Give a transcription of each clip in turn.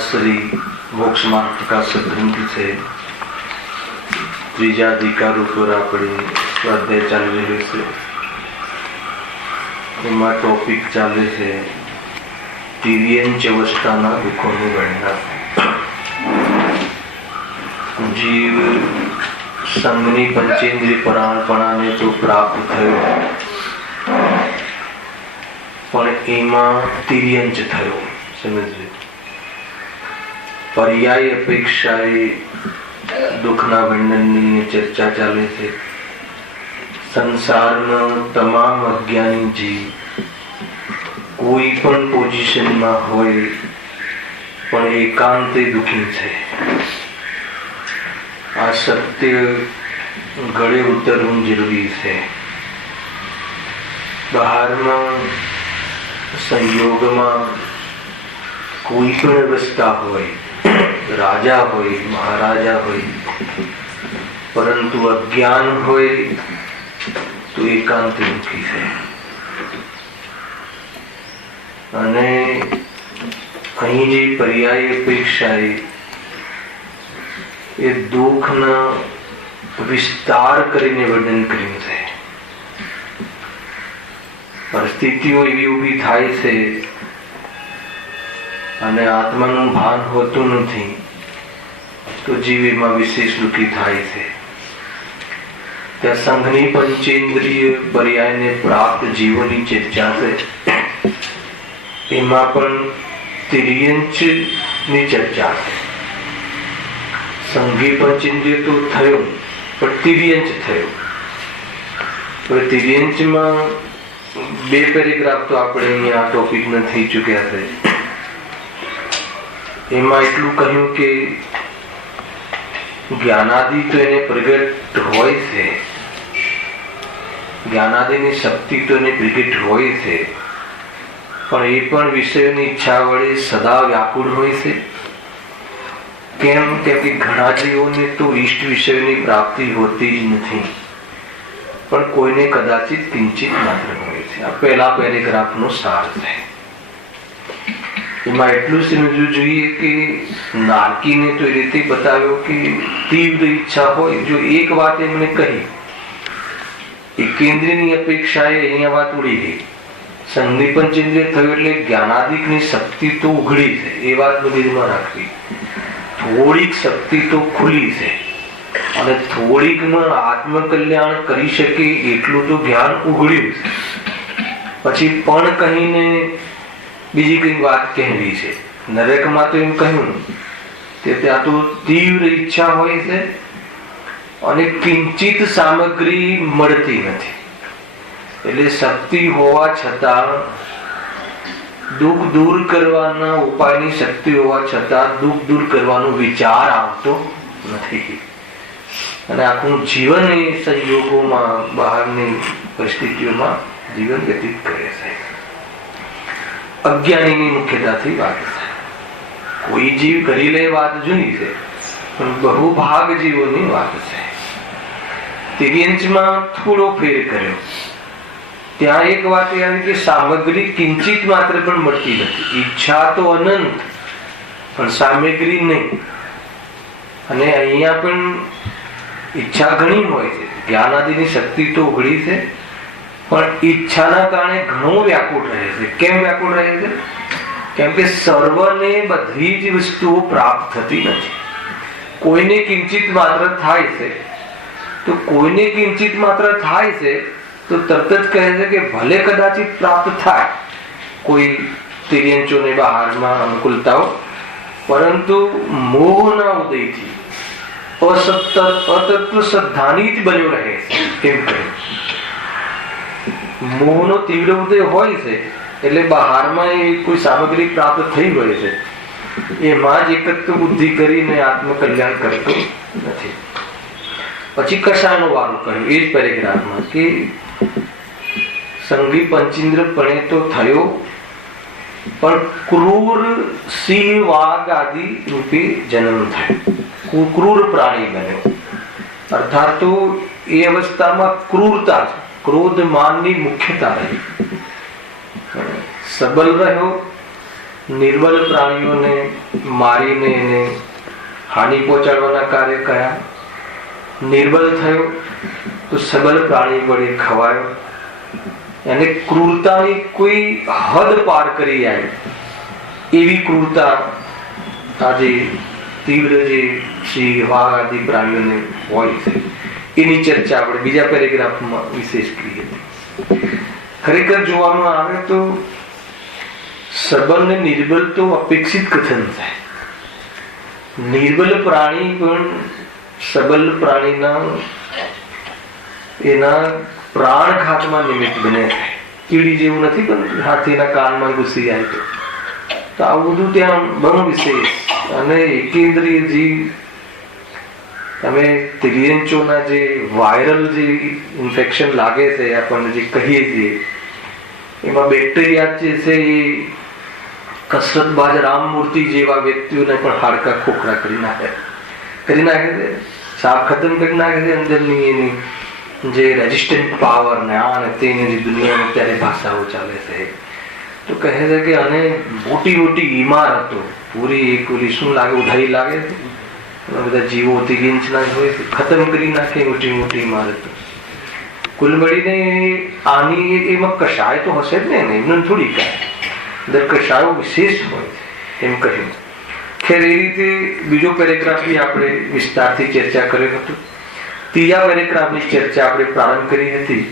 श्री मोक्ष मार्ग प्रकाशक ग्रंथ से त्रीजा अधिकार पर अपने स्वाध्याय चाली रही है। एमा टॉपिक चाले से तिर्यंच अवस्थाना दुखोનું વર્ણન। जीव संघनी पंचेन्द्रिय परायणपणाने तो प्राप्त थयो, पण एमा तिर्यंच थयो। समझे? पर्याय अपेक्षाए दुखना वर्णननी चर्चा चाले छे। संसारना तमाम अज्ञानी जीव कोई पण पोजिशन में होय पण एकांते दुखी छे। आ सत्य गळे उतरવું जरूरी है। बहार में संयोग में कोई पण अवस्था होय, राजा होय, महाराजा होय, परंतु अज्ञान होय तो एकांत दुखी है। अने अहीं जे पर्याय अपेक्षा ए दुखना विस्तार करीने वर्णन कर्युं छे। परिस्थितिओ एवी ऊभी थाय छे अने आत्मानुं भान होतुं नथी तो जीव एमां विशेष दुखी थाय छे। त्या संघनी पंचेन्द्रिय पर्यायने प्राप्त जीवोनी चर्चा छे। एमां पण तिर्यंचनी चर्चा छे। संघी पंचेन्द्रिय तो थयो पण तिर्यंच थयो। पण तिर्यंचमां बे पेरेग्राफ तो आपणे अहींया टॉपिक में थई चुक्या छे। एमां એટલું કહ્યું કે જ્ઞાનાદિ તો એને પ્રગટ હોય છે, જ્ઞાનાદિની શક્તિ તો એને પ્રગટ હોય છે, પણ એ પણ વિષયોની ઈચ્છા વડે સદા વ્યાકુળ હોય છે। કેમ? કેમ કે ઘણા જીવોને તો ઈષ્ટ વિષયોની પ્રાપ્તિ હોતી જ નથી, પણ કોઈને કદાચિત કિંચિત માત્ર હોય છે। આ પહેલા પેરેગ્રાફનો સાર છે। એમાં એટલું સમજવું જોઈએ કે નારકીને તો એ રીતે બતાવ્યો કે તીવ્ર ઈચ્છા હોય, જો એક વાત એમણે કહી એ કેન્દ્રની અપેક્ષાએ અહીંયા વાત ઉડી ગઈ। સંધિ પંચેન્દ્રિય થયું એટલે જ્ઞાનાદિકની શક્તિ તો ઉઘડી છે, એ વાત મગજમાં રાખવી। થોડીક શક્તિ તો ખુલી છે અને થોડીકમાં આત્મકલ્યાણ કરી શકે એટલું તો જ્ઞાન ઉઘડ્યું છે। પછી પણ કહીને બીજી કઈ વાત કહેવી છે। નરકમાં તો એમ કહ્યું કે ત્યાં તો તીવ્ર ઈચ્છા હોય છે અને કિંચિત સામગ્રી મળતી નથી, એટલે શક્તિ હોવા છતાં દુઃખ દૂર કરવાના ઉપાયની શક્તિ હોવા છતાં દુઃખ દૂર કરવાનો વિચાર આવતો નથી અને આખું જીવન એ સંયોગોમાં બહારની પરિસ્થિતિઓમાં જીવન વ્યતીત કરે છે। અજ્ઞાનીની મુખ્યતાથી વાત છે। કોઈ જીવ કરી લે વાત જુદી છે, પણ બહુભાગ જીવોની વાત છે। तिर्यंचમાં થોડો ફેર કર્યો। ત્યાં એક વાત એ આવી કે સામગ્રી કિંચિત માત્ર પણ મળતી નથી। ઈચ્છા તો અનંત પણ સામગ્રી નહીં. અને અહીંયા પણ ઈચ્છા ઘણી હોય છે, જ્ઞાનાદિની શક્તિ તો ઉઘડી છે, પણ ઈચ્છાના કારણે ઘણો વ્યાકુળ રહે છે. કેમ વ્યાકુળ રહે છે? કેમ કે સર્વને બધી જ વસ્તુઓ પ્રાપ્ત થતી નથી. કોઈને કિંચિત માત્ર થાય છે, તો કોઈને કિંચિત માત્ર થાય છે તો તરત જ કહે છે કે ભલે કદાચિત પ્રાપ્ત થાય કોઈ તિર્યંચોને બહારમાં અનુકૂળતાઓ, પરંતુ મોહના ઉદયથી અતત્વ શ્રદ્ધાની જ બન્યો રહે છે. કેમ કહે? મોહનો તીવ્ર ઉદય હોય છે એટલે બહારમાં એ કોઈ સામગ્રી પ્રાપ્ત થઈ હોય છે, એમાં જ એકત્વ બુદ્ધિ કરીને આત્મકલ્યાણ કરતો નથી. પછી કશાનો વારો કહ્યું એ જ પેરેગ્રાફમાં કે સંગી પંચેન્દ્ર પણે તો થયો, પણ ક્રૂર સિંહ વાઘ આદિ રૂપે જન્મ થયો, ક્રૂર પ્રાણી બન્યો. અર્થાત તો એ અવસ્થામાં ક્રૂરતા, ક્રોધ માનની મુખ્યતા રહી. સબલ રહ્યો, નિર્બલ પ્રાણીઓને મારીને એને હાનિ પહોંચાડવાના કાર્ય કર્યા. નિર્બલ થયો તો સબલ પ્રાણી વડે ખવાયો. અને ક્રૂરતાની કોઈ હદ પાર કરી જાય એવી ક્રૂરતા આજે તીવ્ર જે સિંહ વાઘ આદિ પ્રાણીઓને હોય છે, એની ચર્ચા આપણે બીજા પેરેગ્રાફમાં વિશેષ કરી હતી. ખરેખર જોવામાં આવે તો સબલ ને નિર્બલ તો અપેક્ષિત કથન થાય. નિર્બલ પ્રાણી પણ સબલ પ્રાણીના એના પ્રાણઘાતમાં નિમિત્ત બને. કીડી જેવું નથી બનતું, હાથીના કાનમાં ઘૂસી જાય તો આવું બધું ત્યાં બહુ વિશેષ. અને એકેન્દ્રિય જીવ, તમે તિર્યંચોના જે વાયરલ જે ઇન્ફેક્શન લાગે છે આપણને જે કહીએ છીએ, એમાં બેક્ટેરિયા જે છે એ કસરતબાજ રામમૂર્તિ જેવા વ્યક્તિઓને પણ હાડકા ખોખરા કરી નાખે છે, સાફ ખતમ કરી નાખે છે. અંદરની એની જે રેઝિસ્ટન્ટ પાવર ને આ ને તેને જે દુનિયામાં ત્યારે ભાષાઓ ચાલે છે, તો કહે છે કે આને મોટી મોટી ઇમારતો પૂરી એક ઓલી શું લાગે, ઉધાઈ લાગે છે, બધા જીવો તિર્યંચના હોય છે, ખતમ કરી નાખે મોટી મોટી ઇમારતો. કુલ મળીને આની એમાં કશાય તો હશે જ ને, એમને થોડી કાંઈ અંદર કશાયો વિશેષ હોય એમ કહ્યું. ખેર એ રીતે બીજો પેરેગ્રાફ બી આપણે વિસ્તારથી ચર્ચા કર્યો હતો. ત્રીજા પેરેગ્રાફની ચર્ચા આપણે પ્રારંભ કરી હતી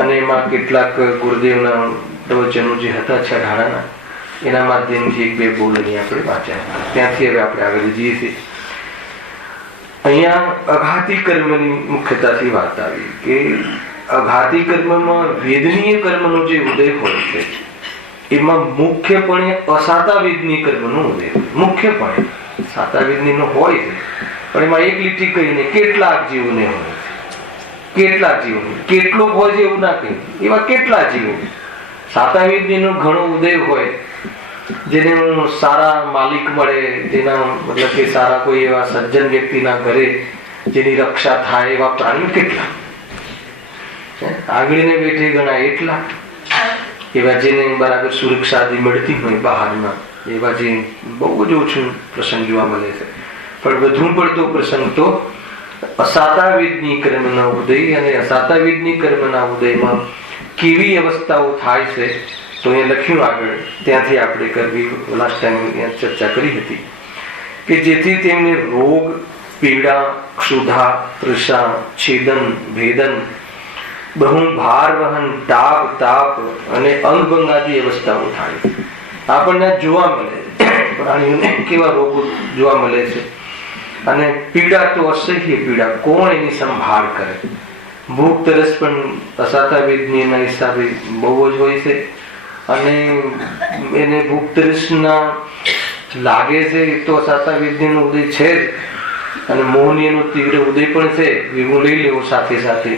અને એમાં કેટલાક ગુરુદેવના પ્રવચનો જે હતા છઠાણાના, એના માધ્યમથી એક બે બોલ અહીં આપણે વાંચ્યા. ત્યાંથી હવે આપણે આગળ જઈએ છીએ. અહીંયા અઘાતી કર્મની મુખ્યતાથી વાત આવી કે અઘાતી કર્મમાં વેદનીય કર્મનો જે ઉદય હોય છે એમાં મુખ્યપણે અસાતાવેદની કર્મનો ઉદય. મુખ્યપણે સાતાવેદનીનો હોય છે, પણ એમાં એક લીટી કહીને કેટલાક જીવોને હોય છે. કેટલાક જીવો, કેટલોક હોય છે એવું ના કહી, એવા કેટલા જીવો સાતાવેદનીનો ઘણો ઉદય હોય, જેને સારા માલિક મળે, જેના મતલબ કે સારા કોઈ એવા સજ્જન વ્યક્તિના ઘરે જેની રક્ષા થાય એવા પ્રાણીઓ કેટલા, આંગળીને બેઠે ગણાય એટલા. એવા જેને બરાબર સુરક્ષા મળતી હોય બહારના, એવા જે બહુ જ ઓછું પ્રસંગ જોવા મળે છે. પણ વધુ પડતો પ્રસંગ તો અસાતાવેદની કર્મના ઉદય, અને અસાતાવેદની કર્મના ઉદયમાં કેવી અવસ્થાઓ થાય છે તો એ લખ્યું આગળ, ત્યાંથી આપણે કરવી લાસ્ટ ટાઈમ ચર્ચા કરી હતી કે જેથી તેમને રોગ, પીડા, ક્ષુધા, તૃષા, છેદન, ભેદન, બહુ ભાર વહન, તાપ, તાપ અને અંગભંગ આદિ અવસ્થાઓ થાય. આપણને જોવા મળે પ્રાણીઓને કેવા રોગો જોવા મળે છે. અને પીડા તો અસહ્ય પીડા, કોણ એની સંભાળ કરે. ભૂખ તરસ પણ અસાતાવેદનીના હિસાબે બહુ જ હોય છે, અને એને ભૂખ તરસના લાગે છે તો અસાતાવેદનીનો ઉદય છે જ, અને મોહનીયનો તીવ્ર ઉદય પણ છે, હું લઈ લેવો સાથે સાથે.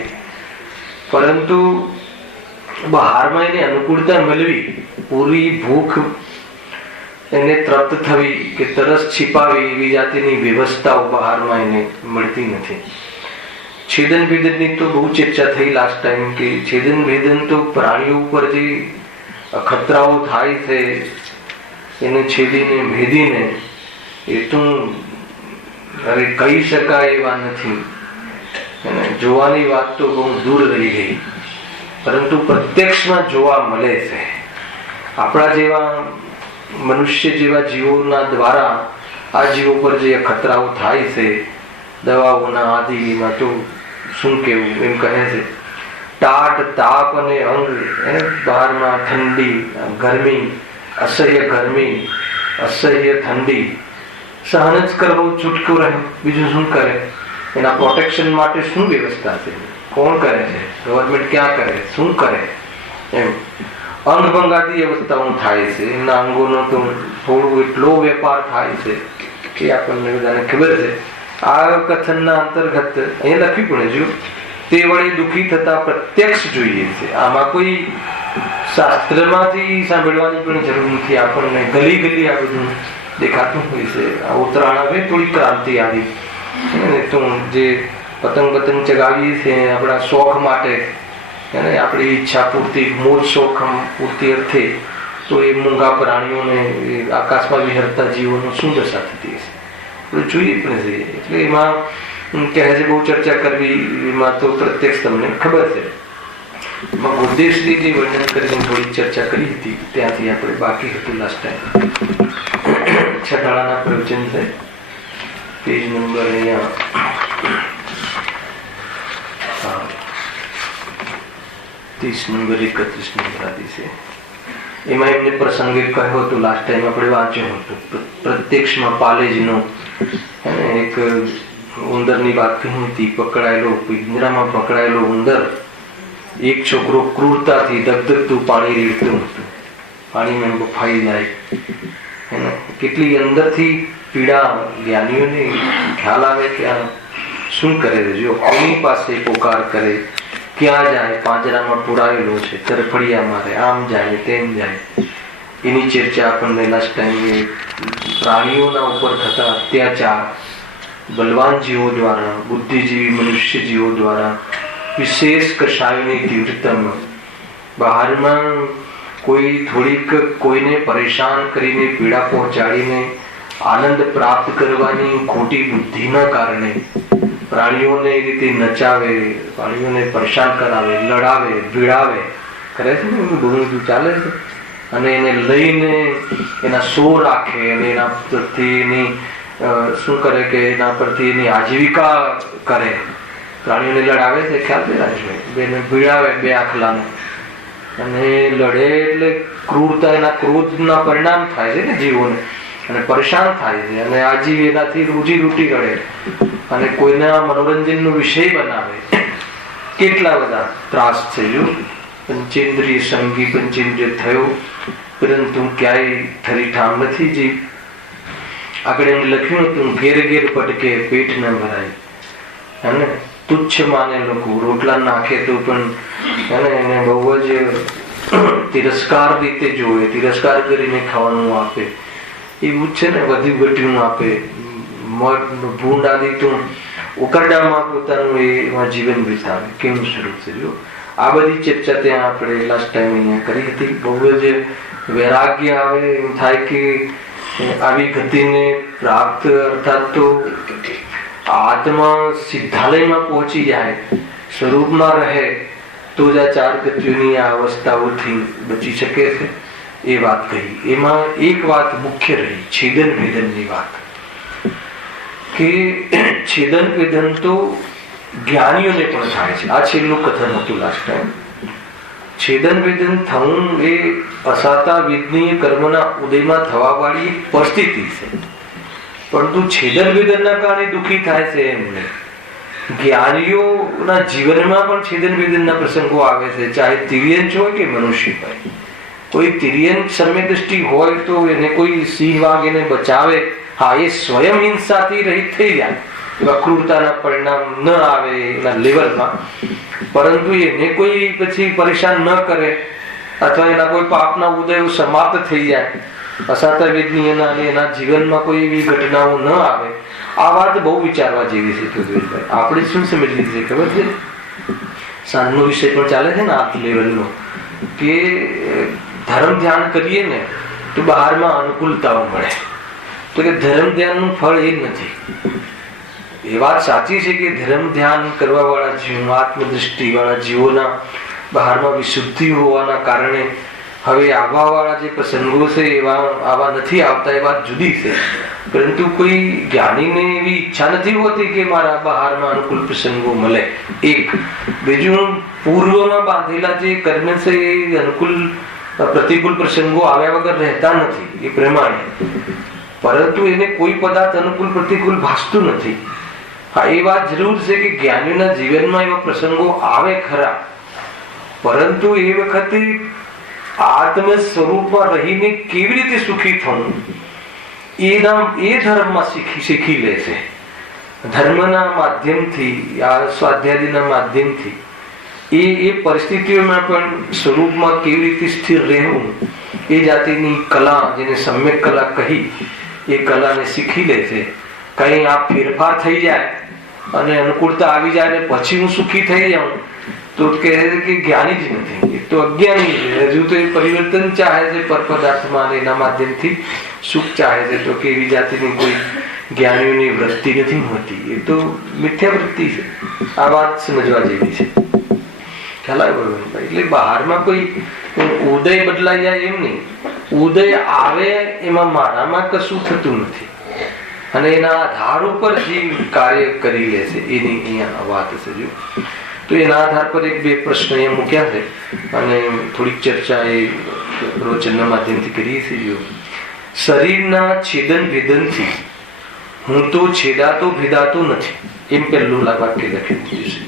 પરંતુ બહારમાં એને અનુકૂળતા મળવી, પૂરી ભૂખ એને તૃપ્ત થવી કે તરસ छिपाવી એવી જાતિની વ્યવસ્થાઓ બહારમાં એને મળતી નથી. છેદન ભેદનની તો બહુ ચર્ચા થઈ લાસ્ટ ટાઈમ કે છેદન ભેદન તો પ્રાણીઓ ઉપર જે ખતરાઓ થાય છે એને છેદીને ભેદીને એ તો હવે કહી શકાય એવા નથી. જોવાની વાત તો બહુ દૂર રહી ગઈ, પરંતુ પ્રત્યક્ષમાં જોવા મળે છે. આપણા જેવા મનુષ્ય જેવા જીવોના દ્વારા આ જીવો પર જે ખતરાઓ થાય છે, દવાઓના આદિમાં તો શું કેવું, એમ કહે છે ટાટ તાપ અને અંગ, બહારમાં ઠંડી, ગરમી, અસહ્ય ગરમી, અસહ્ય ઠંડી સહન જ કરવું, છૂટકું રહે, બીજું શું કરે? એના પ્રોટેક્શન માટે શું વ્યવસ્થા છે? કોણ કરે છે? ગવર્મેન્ટ ક્યાં કરે? શું કરે? એમ અંગભંગાતી અવસ્થાઓ થાય છે. એમના અંગોનો તો થોડું એટલો વેપાર થાય છે કે આપણને બધાને ખબર છે. આ કથનના અંતર્ગત અહીંયા લખ્યું પણ જો તે વડે દુઃખી થતા પ્રત્યક્ષ જોઈએ છે. આમાં કોઈ શાસ્ત્રમાંથી સાંભળવાની પણ જરૂર નથી. આપણને ગલી ગલી આ બધું દેખાતું હોય છે. આ ઉત્તરાયણ હવે થોડી ક્રાંતિ આવી, તો જે પતંગ ચગાવીએ છીએ આપણા શોખ માટે, આપણી ઈચ્છા પૂરતી, મોજ શોખ પૂરતી અર્થે, તો એ મૂંગા પ્રાણીઓને, આકાશમાં વિહરતા જીવોનો શું દશા થતી હશે જોઈએ પણ છે. એટલે એમાં કહે છે બહુ ચર્ચા કરવી, એમાં તો પ્રત્યક્ષ તમને ખબર છે. એમાં ઉદ્દેશની જે વર્ણન કરીને થોડી ચર્ચા કરી હતી, ત્યાંથી આપણે બાકી હતું લાસ્ટ ટાઈમ. છઠાળાના પ્રવચન છે, પેજ નંબર અહીંયા 30 નંબર 31 નંબર આદિ છે. એમાં એમને પ્રસંગે કહ્યું હતું, લાસ્ટ ટાઈમ આપણે વાંચ્યું હતું, પ્રત્યક્ષમાં પાલેજનો એક ઉંદરની વાત કહી હતી. પકડાયેલો, પિંજરામાં પકડાયેલો ઉંદર, એક છોકરો ક્રૂરતાથી ધગધગતું પાણી રેડતું હતું, પાણીમાં બફાઈ જાય. કેટલી અંદરથી પીડા જ્ઞાનીઓને ખ્યાલ આવે કે આ શું કરે છે. જો કોની પાસે પોકાર કરે, ક્યાં જાય, પાંજરામાં પુરાયેલો છે, તરફડિયા મારે, આમ જાય તેમ જાય. એની ચર્ચા આપણને લાસ્ટ ટાઈમ પ્રાણીઓના ઉપર થતા અત્યાચાર બલવાન જીવો દ્વારા, બુદ્ધિજીવી મનુષ્ય જીવો દ્વારા, વિશેષ કશાયની તીવ્રતામાં, બહારમાં કોઈ થોડીક કોઈને પરેશાન કરીને, પીડા પહોંચાડીને આનંદ પ્રાપ્ત કરવાની ખોટી બુદ્ધિના કારણે પ્રાણીઓને એ રીતે નચાવે, પ્રાણીઓને પરેશાન કરાવે, લડાવે, ભીડાવે કરે છે ને, બધું બધું ચાલે છે. અને એને લઈને એના શો રાખે, અને એના પરથી એની શું કરે કે એના પરથી એની આજીવિકા કરે. પ્રાણીઓને લડાવે છે, ખ્યાલ છે રાજભાઈ, બેને ભીડાવે બે આખલાને, અને લડે એટલે ક્રૂરતા, એના ક્રોધના પરિણામ થાય છે ને જીવોને, અને પરેશાન થાય છે, અને આજીવ એનાથી રોજી રોટી રડે, અને કોઈના મનોરંજનનો વિષય બનાવે. કેટલા બધા ત્રાસ છે. જો પંચેન્દ્રિય સંગી પંચેન્દ્રિય થયો, પરંતુ ક્યાંય ઠરીઠામ નથી જીવ. આગળ એમ લખ્યું હતું, ઘેર ઘેર પટકે પેટ ન ભરાય, અને તુચ્છ માને લોકો, રોટલા નાખે તો પણ એને બહુ જ તિરસ્કાર રીતે જોવે, તિરસ્કાર કરીને ખાવાનું આપે. એવું જ છે ને, વધુ ઘટ્યું આપે, ભૂંડ આદિ તો ઉકરડામાં પોતાનું એમાં જીવન વિતાવે. કેવું સ્વરૂપ છે. જો આ બધી ચર્ચા ત્યાં આપણે લાસ્ટ ટાઈમ અહીંયા કરી હતી. બહુ જ વૈરાગ્ય આવે, એમ થાય કે આવી ગતિને પ્રાપ્ત, અર્થાત તો આત્મા સિદ્ધાલયમાં પહોંચી જાય, સ્વરૂપમાં રહે, તો જ આ ચાર ગતિઓની આ અવસ્થાઓથી બચી શકે છે. એ વાત કહી. એમાં એક વાત મુખ્ય રહી, છેદન ભેદનની વાત, કે છેદન ભેદન તો જ્ઞાનીઓને પણ થાય છે. આ છેલ્લું કથન હતું લાસ્ટ ટાઈમ. છેદન ભેદન થવું એ અસાતા વિધનીય કર્મના ઉદયમાં થવા વાળી પરિસ્થિતિ છે, પરંતુ છેદન ભેદનના કારણે દુઃખી થાય છે એમને. જ્ઞાનીઓના જીવનમાં પણ છેદન ભેદનના પ્રસંગો આવે છે, ચાહે તિર્યન હોય કે મનુષ્ય હોય. કોઈ તિર્યન સમ્ય દ્રષ્ટિ હોય તો એને કોઈ સિંહ વાઘ એને બચાવે, હા, એ સ્વયં હિંસાથી રહિત થઈ જાય, ક્રૂરતાના પરિણામ ન આવે એના લેવલમાં, પરંતુ એને કોઈ પછી પરેશાન ન કરે, અથવા એના કોઈ પાપના ઉદયો સમાપ્ત થઈ જાય, અસાતા વેદની એના જીવનમાં કોઈ એવી ઘટનાઓ ન આવે. આ વાત બહુ વિચારવા જેવી છે. પૃથ્વીભાઈ, આપણે શું સમજી લીધી છે ખબર છે? સાંજનો વિષય પણ ચાલે છે ને આ લેવલનો, કે ધર્મ ધ્યાન કરીએ ને તો બહારમાં અનુકૂળતાઓ મળે, તો કે ધર્મ ધ્યાનનું ફળ એ નથી. એ વાત સાચી છે કે ધર્મ ધ્યાન કરવા વાળા જીવો, આત્મદૃષ્ટિ વાળા જીવોના બહારમાં વિશુદ્ધિ હોવાના કારણે હવે આવા વાળા જે પ્રસંગો છે એવા આવા નથી આવતા, એ વાત જુદી છે. પરંતુ કોઈ જ્ઞાનીને એવી ઈચ્છા નથી હોતી કે મારા બહારમાં અનુકૂળ પ્રસંગો મળે. એક બીજું, પૂર્વમાં બાંધેલા જે કર્મ છે એ અનુકૂળ પ્રતિકૂળ પ્રસંગો આવ્યા વગર રહેતા નથી, એ પ્રમાણે. પરંતુ એને કોઈ પદાર્થ અનુકૂળ પ્રતિકૂળ ભાસતું નથી. હા, એ વાત જરૂર છે કે જ્ઞાનીના જીવનમાં એવા પ્રસંગો આવે ખરા, પરંતુ એ વખતે આત્મ સ્વરૂપમાં રહીને કેવી રીતે સુખી થવું એ ધર્મમાં શીખી લે છે. ધર્મના માધ્યમથી, આ સ્વાધ્યાયના માધ્યમથી એ પરિસ્થિતિઓમાં પણ સ્વરૂપમાં કેવી રીતે સ્થિર રહેવું એ જાતિની કલા, જેને સમ્યક કલા કહી, એ કલાને શીખી લે છે. કઈ આ ફેરફાર થઈ જાય અને અનુકૂળતા આવી જાય ને પછી હું સુખી થઈ જાઉં તો કહે છે કે જ્ઞાની જ નથી, એ તો અજ્ઞાની છે. હજુ તો એ પરિવર્તન ચાહે છે પર પદાર્થમાં, એના માધ્યમથી સુખ ચાહે છે. તો કે એવી જાતિની કોઈ જ્ઞાનીઓની વૃત્તિ નથી હોતી, એ તો મિથ્યા વૃત્તિ છે. આ વાત સમજવા જેવી છે. ખ્યાલ આવ્યો? એટલે બહારમાં કોઈ ઉદય બદલાઈ જાય એમ નહીં. ઉદય આવે એમાં મારામાં કશું થતું નથી, અને એના આધાર ઉપર જીવ કાર્ય કરી લે છે, એની અહીંયા વાત છે. જો તો એના આધાર પર એક બે પ્રશ્ન અહીંયા મૂક્યા છે અને થોડીક ચર્ચા એ પ્રવચનના માધ્યમથી કરીએ છીએ. શરીરના છેદન ભેદનથી હું તો છેદાતો ભેદાતો નથી, એમ પહેલું વાક્ય લખેલું છે.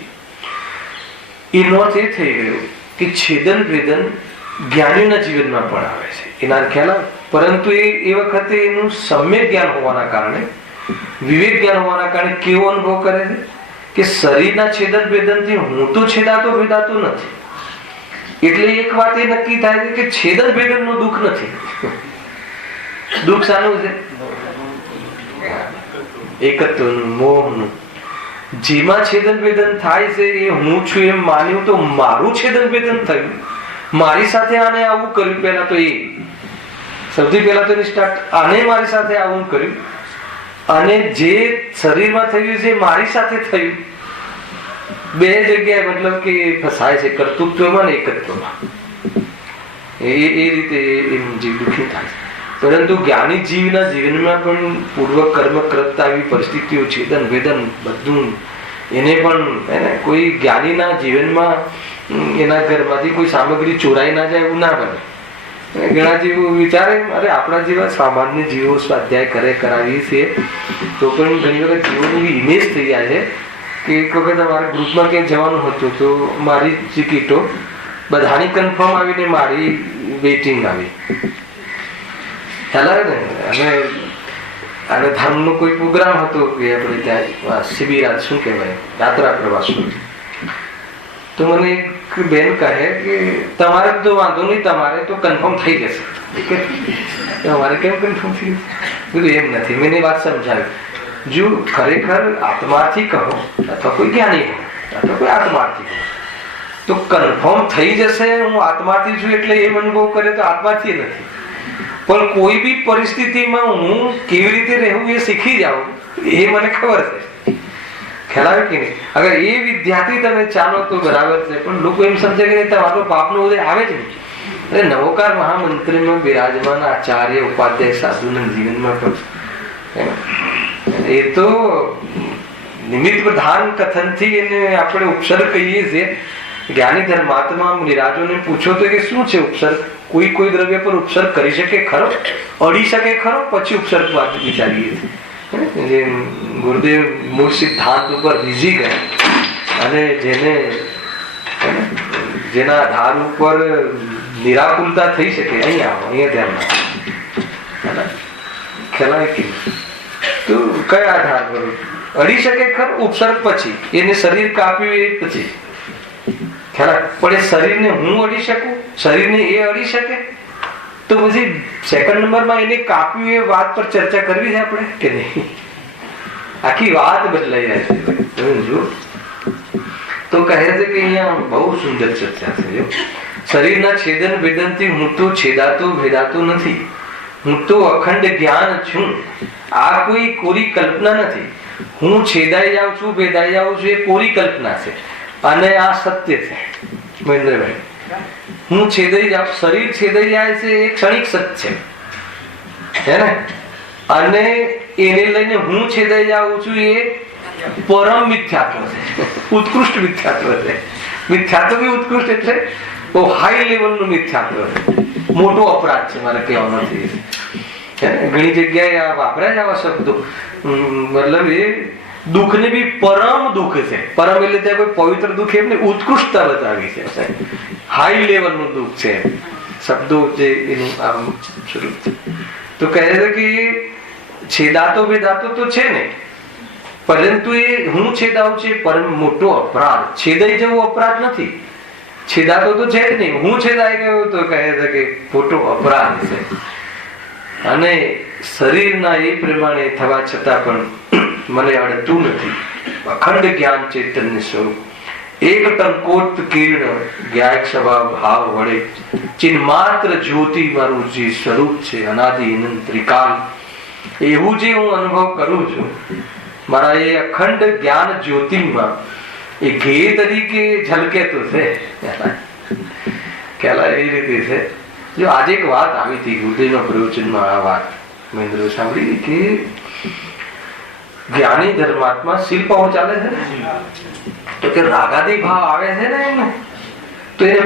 એનો અર્થ એ થઈ ગયો કે છેદન ભેદન જ્ઞાનીના જીવનમાં પણ આવે છે, એના ખ્યાલ આવે. પરંતુ એ વખતે એનું સમ્યક જ્ઞાન હોવાના કારણે, વિવેક જ્ઞાન હોવાના કારણે કેવો અનુભવ કરે છે કે શરીરના છેદન ભેદનથી હું તો છેદાતો ભેદાતો નથી. એટલે એક વાત એ નક્કી થાય છે કે છેદન ભેદનનું દુઃખ નથી. દુઃખ શાનું છે? એકત્વનું, મોહનું. જેમાં છેદન ભેદન થાય છે એ હું છું એમ માન્યું તો મારું છેદન ભેદન થયું, મારી સાથે આને આવું કર્યું. પહેલા તો એ સૌથી પહેલા તો સ્ટાર્ટ, આને મારી સાથે આવું કર્યું, અને જે શરીરમાં થયું છે મારી સાથે થયું. બે જગ્યાએ મતલબ કે ફસાય છે, કર્તૃત્વમાં ને એકત્વમાં. એ રીતે એમ જીવ દુઃખી થાય છે. પરંતુ જ્ઞાની જીવના જીવનમાં પણ પૂર્વ કર્મ કરતા એવી પરિસ્થિતિઓ, છેદન ભેદન બધું એને પણ કોઈ જ્ઞાનીના જીવનમાં એના ઘરમાંથી કોઈ સામગ્રી ચોરાઈ ના જાય એવું ના બને. ઘણા જીવો વિચારે અરે આપણા જેવા સામાન્ય જીવો સ્વાધ્યાય કરાવીએ છીએ તો પણ ઘણી વખત જીવોની ઇમેજ થઈ જાય છે કે એક વખત અમારા ગ્રુપમાં ક્યાંક જવાનું હતું તો મારી ટિકિટો બધાની કન્ફર્મ આવીને મારી વેઇટિંગ આવી. ખ્યાલ આવે ને? અને ધર્મનો કોઈ પ્રોગ્રામ હતો કે આપણે ત્યાં શિબિર, શું કહેવાય, યાત્રા પ્રવાસનો. તો મને એક બેન કહે કે તમારે તો વાંધો નહીં, તમારે તો કન્ફર્મ થઈ જશે. તમારે કેમ કન્ફર્મ થઈ ગયું? એમ નથી. મેં વાત સમજાવી. જો ખરેખર આત્માથી કહો અથવા કોઈ જ્ઞાની કહો અથવા કોઈ આત્માથી કહો તો કન્ફર્મ થઈ જશે હું આત્માથી છું એટલે એમ અનુભવ કરે તો આત્માથી નથી. પણ કોઈ બી પરિસ્થિતિમાં હું કેવી રીતે રહેવું એ શીખી જાઉં એ મને ખબર છે. ખ્યાલ આવે કે નહીં? અગર એ વિદ્યાર્થી તમે ચાલો તો બરાબર છે, પણ લોકો એમ સમજે કે તમારો પાપનો ઉદય આવે જ નહીં. એટલે નવોકાર મહામંત્રીમાં બિરાજમાન આચાર્ય ઉપાધ્યાય સાધુના જીવનમાં પણ એ તો નિમિત્ત પ્રધાન કથનથી એને આપણે ઉપસર્ગ કહીએ છીએ. જ્ઞાની ધર્માત્મા નિરાજોને પૂછો તો કે શું છે ઉપસર્ગ? કોઈ દ્રવ્ય પર ઉપસર્ગ કરી શકે ખરો? અડી શકે ખરો? પછી ઉપસર્ગ વાત વિચારીએ. જે ગુરુદેવ મૂળ સિદ્ધાંત ઉપર રીઝી ગયા અને જેના આધાર ઉપર નિરાકુલતા થઈ શકે, અહીંયા ધ્યાન રાખો. ખ્યાલ કે તો કયા આધાર પર અડી શકે ખરો? ઉપસર્ગ પછી એને શરીર કાપ્યું એ પછી ખ્યાલ. પણ એ શરીરને હું અડી શકું, શરીરને એ અડી શકે તો પછી સેકન્ડ નંબરમાં એને કાપ્યું એ વાત પર ચર્ચા કરવી છે આપણે કે નહીં? આખી વાત બદલાઈ જાય છે. તમે જો તો કહે છે કે અહીંયા બહુ સુંદર ચર્ચા છે. શરીરના છેદન ભેદનથી હું તો છેદાતો ભેદાતો નથી, હું તો અખંડ જ્ઞાન છું. આ કોઈ કોરી કલ્પના નથી. હું છેદાઈ જાઉં છું, ભેદાઈ જાઉં છું, એ કોરી કલ્પના છે અને આ સત્ય છે. મહેન્દ્રભાઈ, હું છેદાઈ જાઉં, શરીર છેદાઈ જાય છે એ ક્ષણિક સત્ય છે ને, અને એને લઈને હું છેદાઈ જાઉં છું એ પરમ મિથ્યાત્વ છે, ઉત્કૃષ્ટ મિથ્યાત્વ છે. મિથ્યાત્વ બી ઉત્કૃષ્ટ એટલે બહુ હાઈ લેવલનું મિથ્યાત્વ છે. મોટો અપરાધ છે મારે કહેવાનો નથી. ઘણી જગ્યાએ આ વાપર્યા છે આવા શબ્દો. મતલબ એ દુઃખ ને બી પરમ દુઃખ છે. પરમ એટલે ત્યાં કોઈ પવિત્ર દુઃખ એમને ઉત્કૃષ્ટતા બતાવી છે, હાઈ લેવલનું દુઃખ છે. શબ્દો જે એનું આમ સ્વરૂપ છે. તો કહે છે કે છેદાતો ભેદાતો તો છે ને, પરંતુ એ હું છેદાવું છે પરમ મોટો અપરાધ. છેદાઈ જવું અપરાધ નથી, છેદાતો તો છે જ નહીં. હું છેદાઈ ગયો તો કહે છે કે મોટો અપરાધ છે. અને શરીરના એ પ્રમાણે થવા છતાં પણ મને અડતું નથી. અખંડ જ્ઞાન ચૈતન્ય સ્વરૂપ એક ટંકોત કિરણ જ્ઞાયક સ્વભાવ ભાવ વડે ચિન્હ માત્ર જ્યોતિ મારું જે સ્વરૂપ છે અનાદિ અનંત ત્રિકાલ, એવું જે હું અનુભવ કરું છું મારા એ અખંડ જ્ઞાન જ્યોતિમાં એ ઘે તરીકે ઝલકે તો છે. ખ્યાલ એ રીતે છે. જો આજે એક વાત આવી હતી હૃદયના પ્રવચનમાં, આ વાત મહેન્દ્ર સાંભળી કે જ્ઞાની ધર્માત્મા શિલ્પાઓ ચાલે છે ને, તો કે રાગાદી ભાવ આવે છે ને એમને, તો એને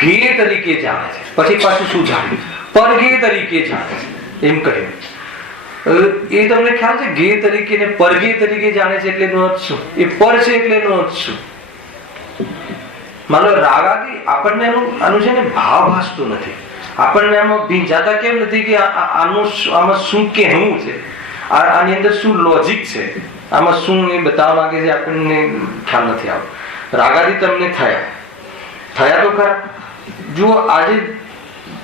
ઘે તરીકે જાણે છે. પછી પાછું શું જાણે? પરઘે તરીકે જાણે છે એમ કહ્યું. એ તમને ખ્યાલ છે ઘે તરીકે ને પરઘે તરીકે જાણે છે એટલે એનો અર્થ શું? એ પર છે એટલે એનો અર્થ શું? માનો રાગાદી આપણને આનું છે ને ભાવ ભાસતો નથી. આપણને આમાં ભીંજાતા કેમ નથી કે આમાં શું કહેવું છે, આની અંદર શું લોજિક છે, આમાં શું એ બતાવવા માંગે છે, આપણને ખ્યાલ નથી આવતો. રાગાદી તમને થયા તો ખરા. જો આજે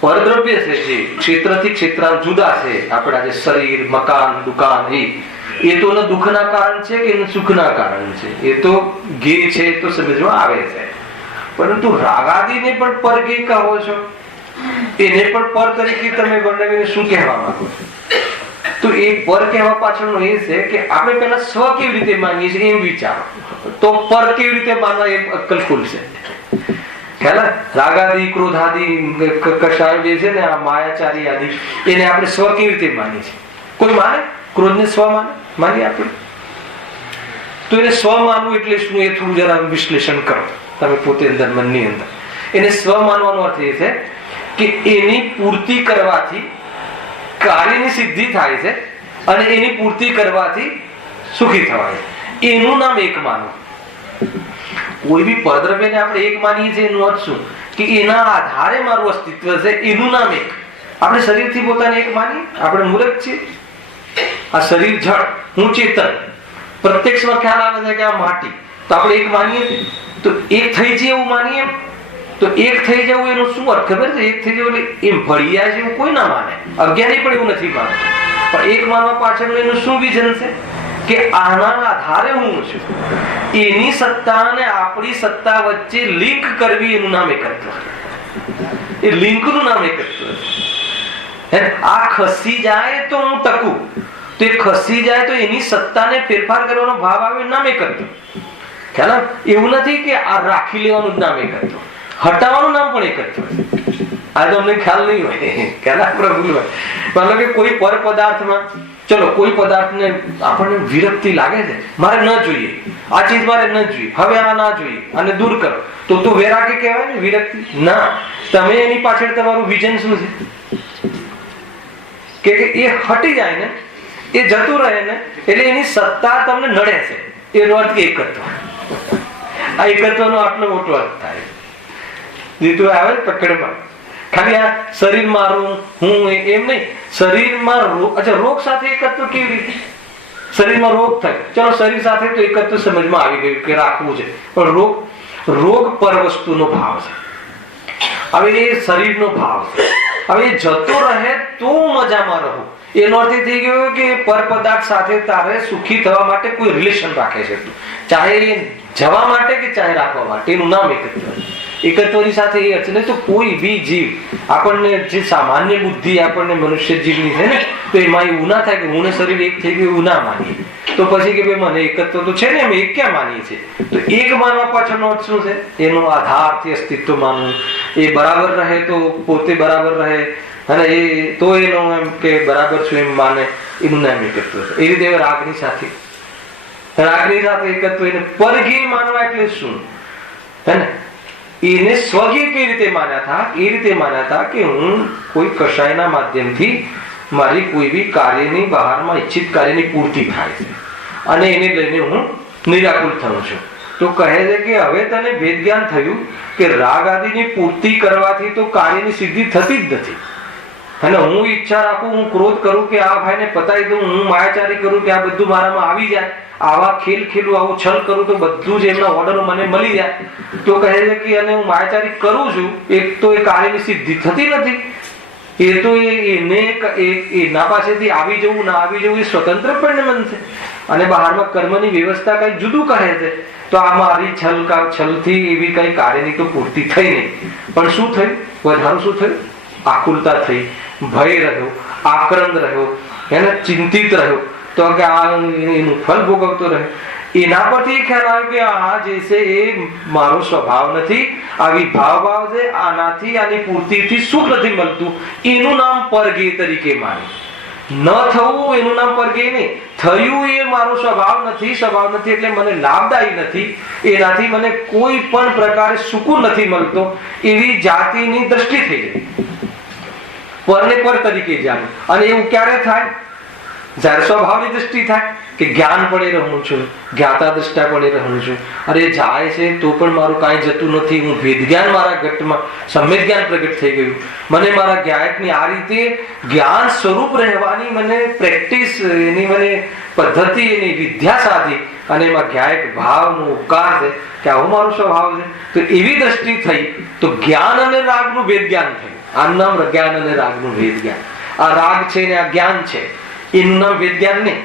પરદ્રવ્ય છે જે ક્ષેત્રથી ક્ષેત્ર જુદા છે, આપણા જે શરીર, મકાન, દુકાન, એ તો ન દુઃખના કારણ છે કે સુખના કારણ છે, એ તો ગે છે તો સમજવા આવે છે. પરંતુ રાગાદીને પણ પરગે કહો છો, એને પણ પર તરીકે તમે વર્ણવીને શું કહેવા માંગો છો? તો એ પર કહેવા પાછળનો એ છે કે આપણે પેલા સ્વ કેવી રીતે માનીએ છીએ એમ વિચારો, તો પર કેવી રીતે માનવા એ અક્કલ ખુલશે. રાગાદી, ક્રોધાદી, કષાય જે છે ને આ માયાચારી આદિ, એને આપણે સ્વ કેવી રીતે માનીએ છીએ? કોઈ માને ક્રોધ ને સ્વ માનીએ આપણે? તો એને સ્વ માનવું એટલે શું એ થોડું જરા વિશ્લેષણ કરો તમે પોતે અંદર, મનની અંદર. એને સ્વ માનવાનો અર્થ એ છે કે એની પૂર્તિ કરવાથી કાર્યની સિદ્ધિ થાય છે અને એની પૂર્તિ કરવાથી સુખી થવાય છે. એનું નામ એક માનવું. કોઈ બી પરદ્રવ્યને આપણે એક માનીએ છીએ એનો અર્થ શું? કે એના આધારે મારું અસ્તિત્વ છે, એનું નામ એક. આપણે શરીરથી પોતાને એક માનીએ, આપણે મૂર્ખ છીએ. આ શરીર જળ, હું ચેતન. પ્રત્યક્ષમાં ખ્યાલ આવે છે કે આ માટી, તો આપણે એક માનીએ તો એક થઈ જાય એવું માનીએ. તો એક થઈ જવું એનો શું અર્થ ખબર છે? એક થઈ જવું એટલે એમ ભળિયા છે એવું કોઈ ના માને, અજ્ઞાની પણ એવું નથી માનતું. પણ એક માનવા પાછળ એનું શું વિઝન છે કે આના આધારે હું છું. એની સત્તા અને આપણી સત્તા વચ્ચે લિંક કરવી, એનું નામ એકત્વ. એ લિંકનું નામ એકત્વ. આ ખસી જાય તો હું ટકું, તો એ ખસી જાય તો એની સત્તાને ફેરફાર કરવાનો ભાવ આવે, નામ એકત્વ. ખ્યાલ? એવું નથી કે આ રાખી લેવાનું નામ એકત્વ, હટાવવાનું નામ પણ એકત્વ. આ તો અમને ખ્યાલ નહીં હોય, ખ્યાલ પ્રભુ હોય. માનો કે કોઈ પર પદાર્થમાં, ચલો કોઈ પદાર્થને આપણને વિરક્તિ લાગે છે, મારે ન જોઈએ, આ ચીજ મારે ન જોઈએ, હવે આ ના જોઈએ, અને દૂર કરો, તો વૈરાગ્ય કહેવાય ને, વિરક્તિ ના. તમે એની પાછળ તમારું વિઝન શું છે કે એ હટી જાય ને, એ જતું રહે ને, એટલે એની સત્તા તમને નડે છે, એનો અર્થ એકત્વ. આ એકત્વનો આટલો મોટો અર્થ થાય. જીતું આવે પકડમાં. ખાલી આ શરીર મારું હું એમ નહીં, શરીરમાં રોગ સાથે એકત્વ કેવી રીતે? શરીરમાં રોગ થાય, ચલો શરીર સાથે તો એકત્વ સમજમાં આવી ગયું કે રાખવું છે, પણ રોગ પર વસ્તુનો ભાવ છે. હવે એ શરીરનો ભાવ છે. હવે એ જતો રહે તો મજામાં રહું, એનો અર્થ એ થઈ ગયો કે પર પદાર્થ સાથે તારે સુખી થવા માટે કોઈ રિલેશન રાખે છે, ચાહે જવા માટે કે ચાહે રાખવા માટે, એનું નામ એકત્વ. એકત્વની સાથે એ અર્થ નહીં. તો કોઈ બી જીવ આપણને જે સામાન્ય બુદ્ધિ આપણને મનુષ્ય જીવની છે ને, તો એમાં એવું ના થાય કે હું ને શરીર એક થઈ ગયું એવું ના માનીએ. તો પછી કે ભાઈ મને એકત્વ તો છે ને, અમે એક ક્યાં માનીએ છીએ? તો એક માનવા પાછળનો અર્થ શું છે? એનો આધારથી અસ્તિત્વ માનવું, એ બરાબર રહે તો પોતે બરાબર રહે, અને એ તો એનો એમ કે બરાબર છું એમ માને, એનું નામ એકત્વ છે. એ રીતે રાગની સાથે એકત્વ, એને પરઘી માનવા એટલે શું? હે ને, એને સ્વગી કઈ રીતે માન્યા હતા? એ રીતે માન્યા હતા કે હું કોઈ કષાયના માધ્યમથી મારી કોઈ બી કાર્યની બહારમાં ઈચ્છિત કાર્યની પૂર્તિ થાય છે, અને એને લઈને હું નિરાકુલ થયો છું. તો કહે છે કે હવે તને ભેદ જ્ઞાન થયું કે રાગ આદિની પૂર્તિ કરવાથી તો કાર્યની સિદ્ધિ થતી જ નથી. અને હું ઈચ્છા રાખું, હું ક્રોધ કરું કે આ ભાઈને પતાવી દઉં, હું માયાચારી કરું કે આ બધું મારામાં આવી જાય, આવા ખેલ ખેલું, આવું છલ કરું તો બધું જ એમના ઓર્ડરો મને મળી જાય. તો કહે છે કે અને હું માયાચારી કરું છું, એક તો એ કાર્યની સિદ્ધિ થતી નથી. એ તો એના પાસેથી આવી જવું ના આવી જવું એ સ્વતંત્ર પણ મન છે, અને બહારમાં કર્મની વ્યવસ્થા કઈ જુદું કહે છે. તો આ મારી છલથી એવી કઈ કાર્યની તો પૂર્તિ થઈ નહીં. પણ શું થયું? વધારું શું થયું? આકુલતા થઈ, ભય રહ્યો, આક્રંદ રહ્યો, એને ચિંતિત રહ્યો, તો કે આ એનું ફળ ભોગવતો રહે. એના પરથી ખ્યાલ આવ્યો કે આ જે છે એ મારો સ્વભાવ નથી, આ વિભાવ છે, આનાથી આની પૂર્તિથી સુખ નથી મળતું. એનું નામ પરગે તરીકે માને. ન થવું એનું નામ પરગે નહીં, થયું એ મારો સ્વભાવ નથી, સ્વભાવ નથી એટલે મને લાભદાયી નથી, એનાથી મને કોઈ પણ પ્રકારે સુકૂન નથી મળતો, એવી જાતિની દ્રષ્ટિ થઈ ગઈ. પરને પર તરીકે જાણે. અને એવું ક્યારે થાય? જયારે સ્વભાવની દ્રષ્ટિ થાય કે જ્ઞાન પડે રહું છું, જ્ઞાતા દ્રષ્ટા પડે રહું છું, અરે જાય છે તો પણ મારું કાંઈ જતું નથી, હું ભેદ જ્ઞાન મારા ઘટમાં સમ્યક જ્ઞાન પ્રગટ થઈ ગયું, મને મારા જ્ઞાયકની આ રીતે જ્ઞાન સ્વરૂપ રહેવાની મને પ્રેક્ટિસ, એની મને પદ્ધતિ, એની વિદ્યા સાધી, અને એમાં જ્ઞાયક ભાવનો ઉપકાર છે કે આવું મારો સ્વભાવ છે. તો એવી દ્રષ્ટિ થઈ તો જ્ઞાન અને રાગનું ભેદ જ્ઞાન થયું. આનું નામ જ્ઞાન અને રાગનું ભેદ જ્ઞાન. આ રાગ છે ને આ જ્ઞાન છે, એનું નામ ભેદ જ્ઞાન નહીં.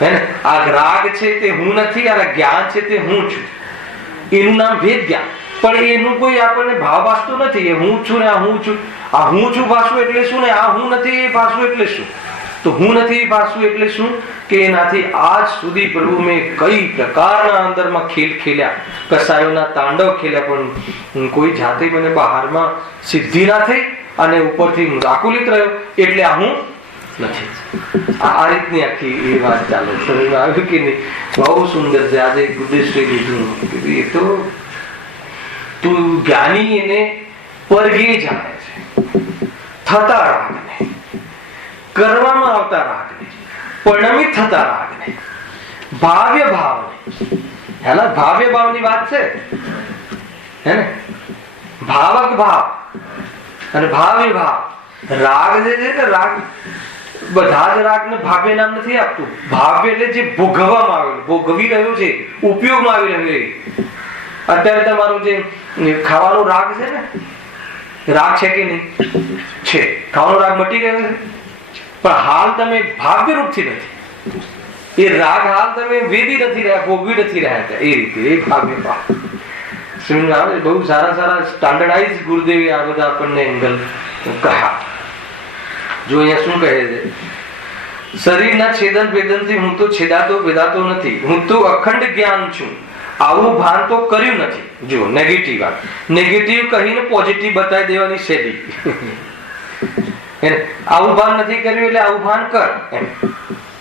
હે ને, આ રાગ છે તે હું નથી, આ જ્ઞાન છે તે હું છું, એનું નામ ભેદ જ્ઞાન. પણ એનું કોઈ આપણને ભાવ ભાસતો નથી. એ હું છું ને આ હું છું, આ હું છું ભાસવું એટલે શું ને આ હું નથી એ ભાસવું એટલે શું? તો હું નથી એ ભાસવું એટલે શું? કે એનાથી આજ સુધી પ્રભુ મેં કઈ પ્રકારના અંદરમાં ખેલ ખેલ્યા, કસાયોના તાંડવ ખેલ્યા, પણ કોઈ જાતે મને બહારમાં સિદ્ધિ ના થઈ, અને ઉપરથી આકુલિત રહ્યો એટલે આ હું નથી. આ રીતની આખી એ વાત ચાલે. સમજમાં આવ્યું કે નહીં? બહુ સુંદર છે. આજે ગુડેશ્વરી લીધું એ તો તું જ્ઞાની એને પરગે જાણે છે, થતા રાગને, કરવામાં આવતા રાગને, પરિણમિત થતા રાગને, ભાવ્ય ભાવને. હેલા ભાવ્ય ભાવની વાત છે, હે ને, ભાવક ભાવ અને ભાવ્ય ભાવ. રાગ જે છે ને, રાગ બધા જ રાગને ભાવ્ય નામ નથી આપતું. ભાવ્ય એટલે જે ભોગવવામાં આવેલું, ભોગવી રહ્યો છે, ઉપયોગમાં આવી રહ્યો છે. અત્યારે તમારું જે ખાવાનો રાગ છે ને, રાગ છે કે નહીં? છે. ખાવાનો રાગ મટી ગયો છે, પણ હાલ તમે ભાવ્ય રૂપથી નથી. એ રાગ હાલ તમે વેદી નથી રહ્યા, ભોગવી નથી રહ્યા. એ રીતે એ ભાવ્ય ભાવ. બહુ સારા સારા સ્ટાન્ડર્ડાઇઝ ગુરુદેવે આ બધા આપણને એંગલ કહ્યા. જો અહીંયા શું કહે છે? શરીરના છેદન ભેદનથી હું તો છેદાતો ભેદાતો નથી, હું તો અખંડ જ્ઞાન છું, આવું ભાન તો કર્યું નથી. જો નેગેટિવ વાત, નેગેટિવ કહીને પોઝિટિવ બતાવી દેવાની શૈલી. આવું ભાન નથી કર્યું એટલે આવું ભાન કર એમ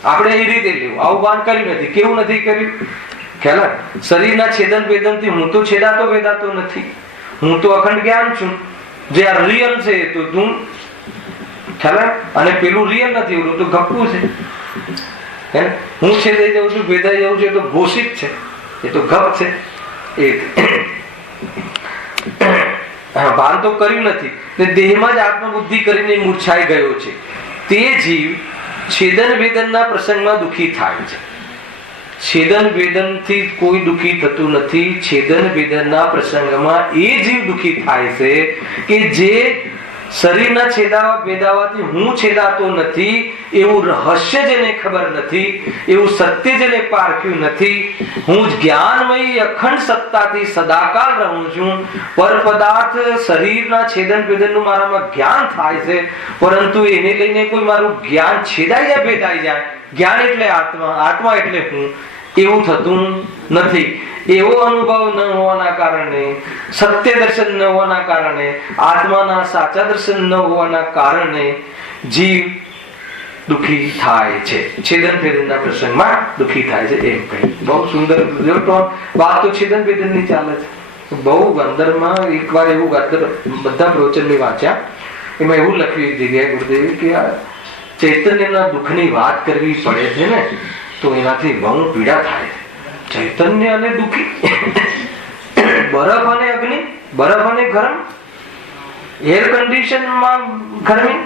આપણે એ રીતે લેવું. આવું ભાન કર્યું નથી. કેવું નથી કર્યું? ખ્યાલ? શરીરના છેદન ભેદનથી હું તો છેદાતો ભેદાતો નથી, હું તો અખંડ જ્ઞાન છું. જે આ રિયલ છે તો તું ખ્યાલ, અને પેલું રિયલ નથી, ઓલું તો ગપ્પું છે. હું છેદાઈ જાઉં છું, ભેદાઈ જાઉં છું, એ તો ઘોષિત છે, એ તો ગપ છે. એ ભાન તો કર્યું નથી, દેહમાં જ આત્મબુદ્ધિ કરીને મૂર્છાઈ ગયો છે. તે જીવ છેદન વેદનના પ્રસંગમાં દુઃખી થાય છે. છેદન વેદનથી કોઈ દુઃખી થતું નથી. છેદન વેદનના પ્રસંગમાં એ જીવ દુઃખી થાય છે કે જે શરીરના છેદાવા ભેદાવાથી હું છેદાતો નથી એવું રહસ્ય જેને ખબર નથી, એવું સત્ય જેને પારખ્યું નથી, હું જ્ઞાનમય અખંડ સત્તાથી સદાકાળ રહું છું. પર પદાર્થ શરીરના છેદન ભેદનનું મારામાં જ્ઞાન થાય છે, પરંતુ એને લઈને કોઈ મારું જ્ઞાન છેદાઈ જાય, ભેદાઈ જાય. જ્ઞાન એટલે આત્મા, આત્મા એટલે હું, એવું થતું નથી. એવો અનુભવ ન હોવાના કારણે, સત્ય દર્શન ન હોવાના કારણે, આત્માના સાચા દર્શન ન હોવાના કારણે જીવ દુઃખી થાય છે, છેદન ભેદનના પ્રસંગમાં દુઃખી થાય છે. એમ કહી બહુ સુંદર વાત તો છેદન ભેદનની ચાલે છે. બહુ અંદરમાં એકવાર એવું બધા પ્રવચન મેં વાંચ્યા, એમાં એવું લખ્યું એક જગ્યાએ ગુરુદેવે કે આ ચૈતન્યના દુઃખની વાત કરવી પડે છે ને, તો એનાથી બહુ પીડા થાય. ચૈતન્ય અને દુઃખી, બરફ અને અગ્નિ, બરફ અને ગરમ, એર કન્ડિશનમાં ગરમી,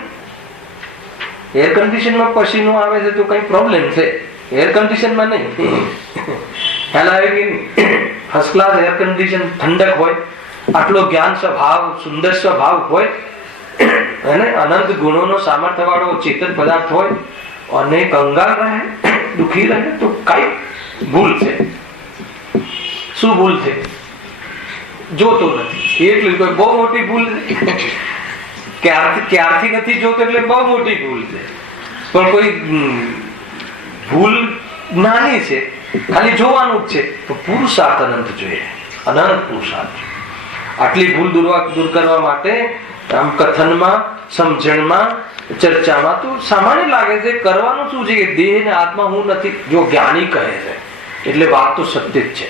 એર કન્ડિશનમાં પસીનો આવે છે તો કઈ પ્રોબ્લેમ છે, એર કન્ડિશનમાં નહીં. ખ્યાલ આવે કે નહીં? ફર્સ્ટ ક્લાસ એર કન્ડિશન, ઠંડક હોય, આટલો જ્ઞાન સ્વભાવ, સુંદર સ્વભાવ હોય અને અનંત ગુણોનો સામર્થ્ય વાળો ચેતન પદાર્થ હોય અને કંગાળ રહે, દુઃખી રહે, તો કઈ ભૂલ છે? શું ભૂલ છે? જોતો નથી એટલે કોઈ બહુ મોટી ભૂલ છે. ક્યારથી નથી જોતો એટલે બહુ મોટી ભૂલ છે. પણ કોઈ ભૂલ નાની છે, ખાલી જોવાનું જ છે, તો પુરુષાર્થ અનંત જોઈએ, અનંત પુરુષાર્થ. આટલી ભૂલ દૂર કરવા માટે આમ કથનમાં, સમજણમાં, ચર્ચામાં તો સામાન્ય લાગે છે. કરવાનું શું છે કે દેહ ને આત્મા હું નથી, જો જ્ઞાની કહે છે એટલે વાત તો સત્ય જ છે.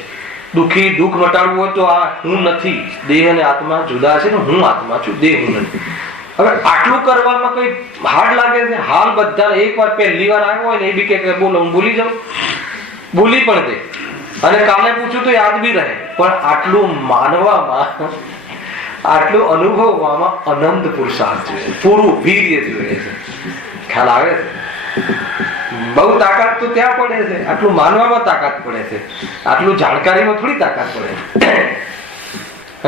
દુઃખી દુઃખ મટાડવું હોય તો આ હું નથી, દેહ અને આત્મા જુદા છે ને, હું આત્મા છું, દેહ હું નથી. હવે આટલું કરવામાં કઈ હાર્ડ લાગે છે? હાલ બધા એકવાર પહેલી વાર આવ્યો હોય ને એ બી કે બોલો હું ભૂલી જાઉં, ભૂલી પણ દે, અને કાલે પૂછું તો યાદ બી રહે. પણ આટલું માનવામાં, આટલું અનુભવવામાં અનંત પુરુષાર્થ જોઈએ, પૂરું વીર્ય જોઈએ છે. ખ્યાલ આવે છે? બહુ તાકાત તો ત્યાં પડે છે, આટલું માનવામાં તાકાત પડે છે, આટલું જાણકારીમાં થોડી તાકાત પડે છે.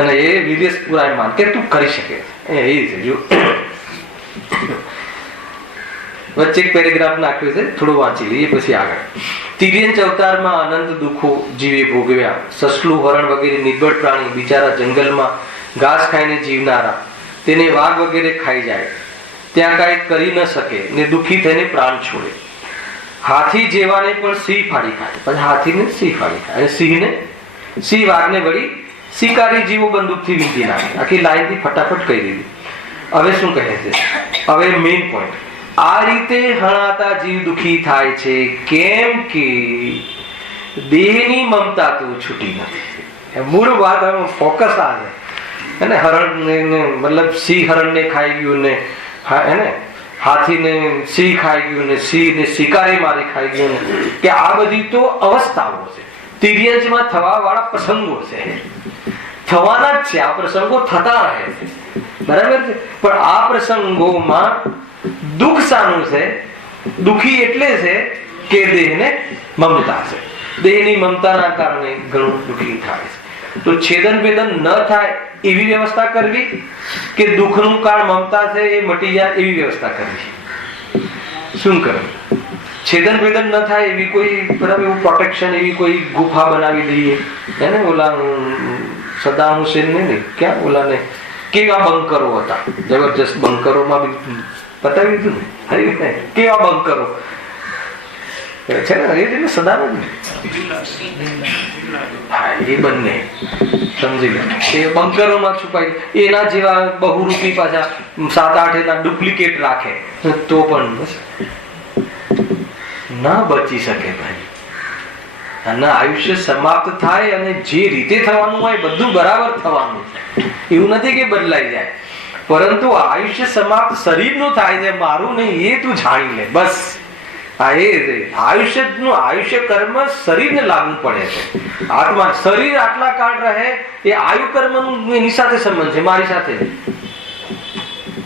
અને એ વીર્ય પુરાય માન કે તું કરી શકે એ છે. જો વચ્ચે એક પેરેગ્રાફ નાખ્યું છે, થોડું વાંચી લઈએ પછી આગળ. તિર્યંચ અવતારમાં અનંત દુઃખો જીવે ભોગવ્યા. સસલું, હરણ વગેરે નિર્બળ પ્રાણી બિચારા જંગલમાં ઘાસ ખાઈને જીવનારા, તેને વાઘ વગેરે ખાઈ જાય, ત્યાં કાંઈ કરી ન શકે ને દુઃખી થઈને પ્રાણ છોડે. હાથી જેવાને પણ સિંહ ફાડી ખાય, પછી હાથીને સિંહ ફાડી ખાય, અને સિંહને, સિંહ વાઘને વળી શિકારી જીવો બંદૂકથી વીંટી નાખે. આખી લાઈનથી ફટાફટ કહી દીધી. હવે શું કહે છે? હવે મેઇન પોઈન્ટ. આ રીતે હણાતા જીવ દુઃખી થાય છે કેમ કે દેહની મમતા તો છૂટી નથી. મૂળ વાત હવે ફોકસ આ છે. અને હરણ મતલબ સિંહ હરણને ખાઈ ગયું ને, એને હાથીને સિંહ ખાઈ ગયું ને, સિંહને શિકારી મારી ખાઈ ગયું ને, કે આ બધી તો અવસ્થાઓ છે, તિર્યંચમાં થવા વાળા પ્રસંગો છે, થવાના જ છે. આ પ્રસંગો થતા રહે છે, બરાબર છે. પણ આ પ્રસંગોમાં દુઃખ શાનું છે? દુઃખી એટલે છે કે દેહને મમતા છે, દેહની મમતાના કારણે ઘણું દુઃખી થાય છે. તો છેદન ભેદન ન થાય એવી વ્યવસ્થા કરવી, કે દુઃખનું કારણ મમતા છે એ મટી જાય એવી વ્યવસ્થા કરવી. શું કરવું? છેદન ભેદન ન થાય એવી કોઈ, બરાબર, એવું પ્રોટેક્શન, એવી કોઈ ગુફા બનાવી દઈએ. એને ઓલા સદામ હુસેન ને નહીં, ક્યાં ઓલા ને કેવા બંકરો હતા, જબરજસ્ત બંકરોમાં બી બતાવી દીધું ને, કેવા બંકરો છે ને, એ સદામ જ ને. હા, એ બંને સમજી લો, એ બંકરોમાં છુપાઈ, એના જેવા બહુરૂપી પાછા 7-8 એના ડુપ્લિકેટ રાખે તો પણ ના બચી શકે ભાઈ. અને આયુષ્ય સમાપ્ત થાય અને જે રીતે થવાનું હોય બધું બરાબર થવાનું. એવું નથી કે બદલાઈ જાય, પરંતુ આયુષ્ય સમાપ્ત શરીરનું થાય છે, મારું નહીં, એ તું જાણી લે બસ. આ એ આયુષ્યનું, આયુષ્ય કર્મ શરીરને લાગુ પડે છે. આત્મા શરીર આટલા કાળ રહે એ આયુ કર્મનું એની સાથે સંબંધ છે, મારી સાથે.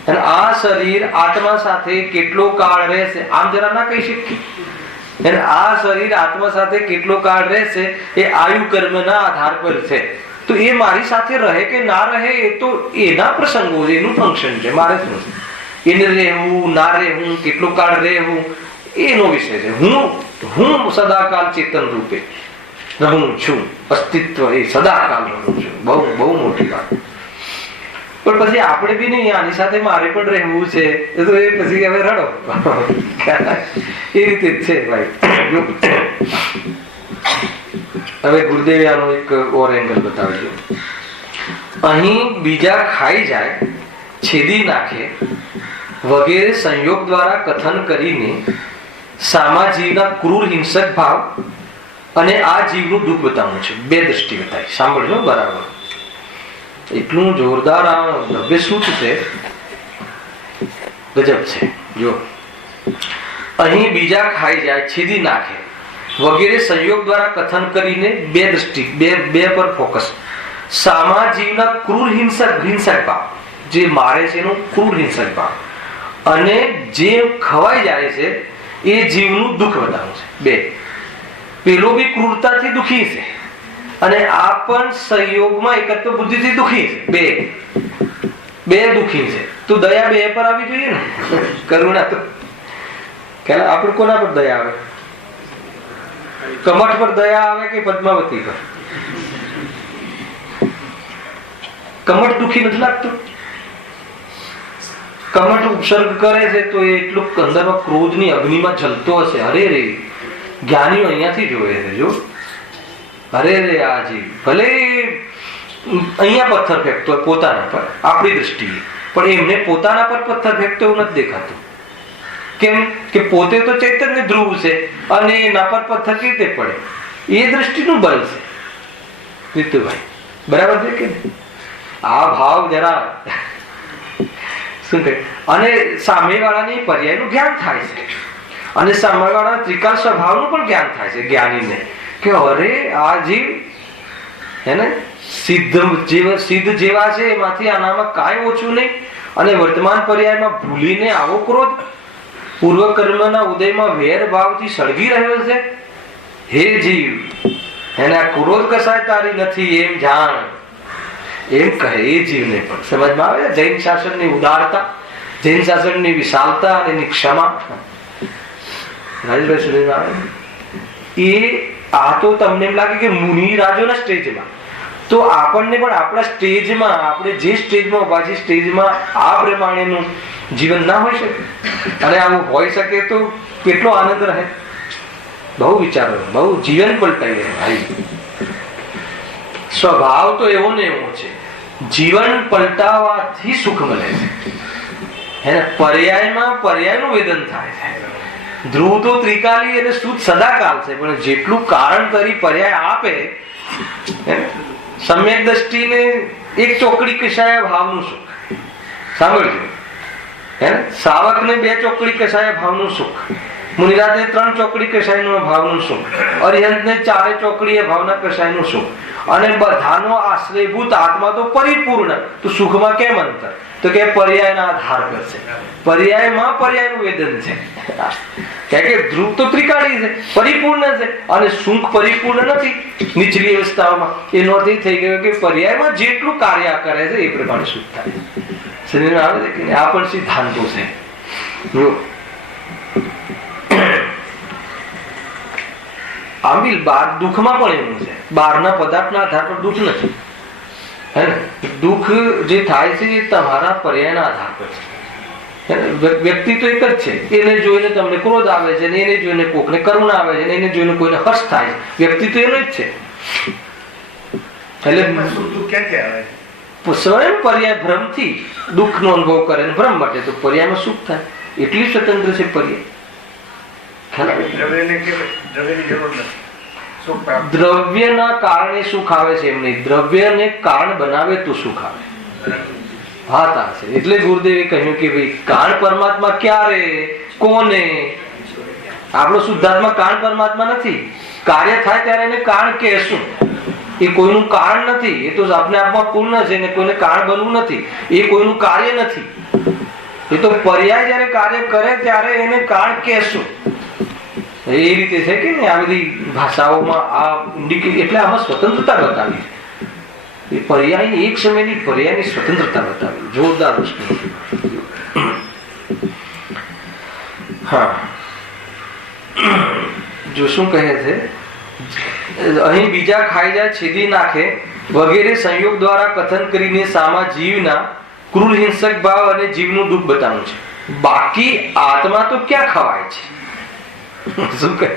અને આ શરીર આત્મા સાથે કેટલો કાળ રહેશે આમ જરા ના કહી શકીએ. આ શરીર આત્મા સાથે કેટલો કાળ રહેશે એ આયુ કર્મના આધાર પર છે. તો એ મારી સાથે રહે કે ના રહે એ તો એના પ્રસંગો છે, એનું ફંક્શન છે. મારે શું એને રહેવું ના રહેવું, કેટલો કાળ રહેવું એનો વિષય છે. હું સદાકાલ ચેતન રૂપે રહું છું, અસ્તિત્વ એ સદાકાલ રહું છું. બહુ બહુ મોટી વાત. પણ પછી આપણે બી નહીં આની સાથે મારે પણ રહેવું છે તો એ પછી હવે રડો એ રીતે જ છે ભાઈ. હવે ગુરુદેવે આનો એક ઓર એંગલ બતાવ્યો. અહીં બીજા ખાઈ જાય, છેદી નાખે વગેરે સંયોગ દ્વારા કથન કરીને સામા જીવના ક્રૂર હિંસક ભાવ અને આ જીવનું દુઃખ બતાવવું છે. બે દ્રષ્ટિ બતાવી. સાંભળજો બરાબર. એટલું જોરદાર આ દ્રવ્ય સૂત્ર છે, ગજબ છે. જો અહીં બીજા ખાઈ જાય, છેદી નાખે વગેરે સંયોગ દ્વારા કથન કરીને બે દ્રષ્ટિ, બે પર ફોકસ. સામા જીવના ક્રૂર હિંસક ભાવ, જે મારે છે એનું ક્રૂર હિંસક ભાવ, અને જે ખવાઈ જાય છે એ જીવનું દુઃખ બતાવવું છે. બે. પેલો બી ક્રૂરતાથી દુઃખી છે અને આ પણ સંયોગમાં એકત્વ બુદ્ધિથી દુઃખી છે. બે દુઃખી છે. તો દયા બે પર આવી જોઈએ ને. કરુણા તો આપણે કોના પર દયા આવે? કમઠ પર દયા આવે કે પદ્માવતી પર? કમઠ દુઃખી નથી લાગતું? કમઠ ઉપસર્ગ કરે છે તો એ એટલું અંદરમાં ક્રોધની અગ્નિમાં જલતો હશે. અરે રે, જ્ઞાનીઓ અહીંયાથી જોવે છે. જો અરે રે, આ જીવ ભલે અહીંયા પથ્થર ફેંકતો હોય પોતાના પર આપણી દ્રષ્ટિએ, પણ એમને પોતાના પર પથ્થર ફેંકતો એવું નથી દેખાતું. કેમ કે પોતે તો ચૈતન્ય ધ્રુવ છે અને એના પર પથ્થર કેવી રીતે પડે? એ દ્રષ્ટિનું બળ છે. જીતુભાઈ બરાબર છે કે આ ભાવ જરા શું કહે? અને સામેવાળાની પર્યાયનું જ્ઞાન થાય છે અને સામેવાળાના ત્રિકાળ સ્વભાવનું પણ જ્ઞાન થાય છે જ્ઞાનીને, કે અરે આ જીવ હે ને સિદ્ધ જેવા છે, એમાંથી આનામાં કાંઈ ઓછું નહીં. અને વર્તમાન પર્યાયમાં ભૂલીને આવો ક્રોધ પૂર્વ કર્મના ઉદયમાં વેર ભાવથી સળગી રહ્યો છે. હે જીવ, એના ક્રોધ કસાય તારી નથી એમ જાણ, એમ કહે એ જીવને પણ સમજમાં આવે. જૈન શાસનની ઉદારતા, જૈન શાસનની વિશાલતા અને એની ક્ષમા રાજભાઈ આવે. એ આ તો તમને એમ લાગે કે મુનિ રાજોના સ્ટેજમાં, તો આપણને પણ આપણા સ્ટેજમાં, આપણે જે સ્ટેજમાં ઉભા છીએ સ્ટેજમાં આ પ્રમાણેનું જીવન ના હોઈ શકે? અને આવું હોઈ શકે તો કેટલો આનંદ રહે. બહુ વિચારો, બહુ જીવન પલટાઈ રહે. સ્વભાવ તો એવો ને એવો છે. જીવન પલટાવાથી સુખ મળે છે. પર્યાયમાં પર્યાયનું વેદન થાય છે. ધ્રુવ તો ત્રિકાલી અને શુદ્ધ સદાકાલ છે, પણ જેટલું કારણ કરી પર્યાય આપે, સમ્યક દ્રષ્ટિને એક ચોકડી કશાય ભાવનું સુખ. સાંભળજો, સાવક ને 2 ચોકડી કશાય ભાવનું સુખ, મુનિરાજ ને 3 ચોકડી કશાયનું ભાવનું સુખ, અરિહંત ને 4 ચોકડી ભાવના કશાયનું સુખ, અને બધાનો આશ્રયભૂત આત્મા તો પરિપૂર્ણ. તો સુખમાં કેમ અંતર? તો કે પર્યાયના આધાર પર છે. પર્યાયમાં પર્યાયનું વેદન છે. કારણ કે ધ્રુવ તો ત્રિકાળી છે, પરિપૂર્ણ છે, અને સુખ પરિપૂર્ણ નથી નીચલી અવસ્થાઓમાં. એનો અર્થ એ થઈ ગયો કે પર્યાયમાં જેટલું કાર્ય કરે છે એ પ્રમાણે સુખ થાય. શરીર આવે છે કે આ પણ સિદ્ધાંતો છે. આમિલ બાર દુઃખમાં પણ એવું છે. બહારના પદાર્થના આધાર પર દુઃખ નથી. હે ને? દુઃખ જે થાય છે એ તમારા પર્યાયના આધાર પર છે. વ્યક્તિ તો એક જ છે. એને જોઈને તમને ક્રોધ આવે છે, એને જોઈને કોકને કરુણા આવે છે, એને જોઈને કોઈને હર્ષ થાય છે. વ્યક્તિ તો એનો જ છે. એટલે સ્વયં પર્યાય ભ્રમથી દુઃખનો અનુભવ કરે, ભ્રમ માટે તો પર્યાયમાં સુખ થાય. એટલી સ્વતંત્ર છે પર્યાય. દ્રવ્યના કારણે સુખ આવે છે એમ નહીં, દ્રવ્યને કારણ બનાવે તો સુખ આવે. વાત આ છે. એટલે ગુરુદેવે કહ્યું કે ભાઈ કારણ પરમાત્મા ક્યારે, કોને? આપણો શુદ્ધાત્મા કારણ પરમાત્મા નથી. કાર્ય થાય ત્યારે એને કારણ કહેશું. એ કોઈનું કારણ નથી. એ તો આપને આપમાં પૂર્ણ છે ને કોઈને કારણ બનવું નથી. એ કોઈનું કાર્ય નથી. એ તો પર્યાય જયારે કાર્ય કરે ત્યારે એને કારણ કહેશું. એ રીતે છે કે આ બધી ભાષાઓમાં આ એટલે આમાં સ્વતંત્રતા બતાવી. એ પર્યાયની એક સમયની પર્યાયની સ્વતંત્રતા બતાવી, જોરદાર વસ્તુ. હા, જો શું કહે છે અહીં, બીજા ખાઈ જાય, છેદી નાખે વગેરે સંયોગ દ્વારા કથન કરીને સામા જીવના ક્રૂર હિંસક ભાવ અને જીવનું દુઃખ બતાવવું છે. બાકી આત્મા તો ક્યાં ખવાય છે? શું કહે,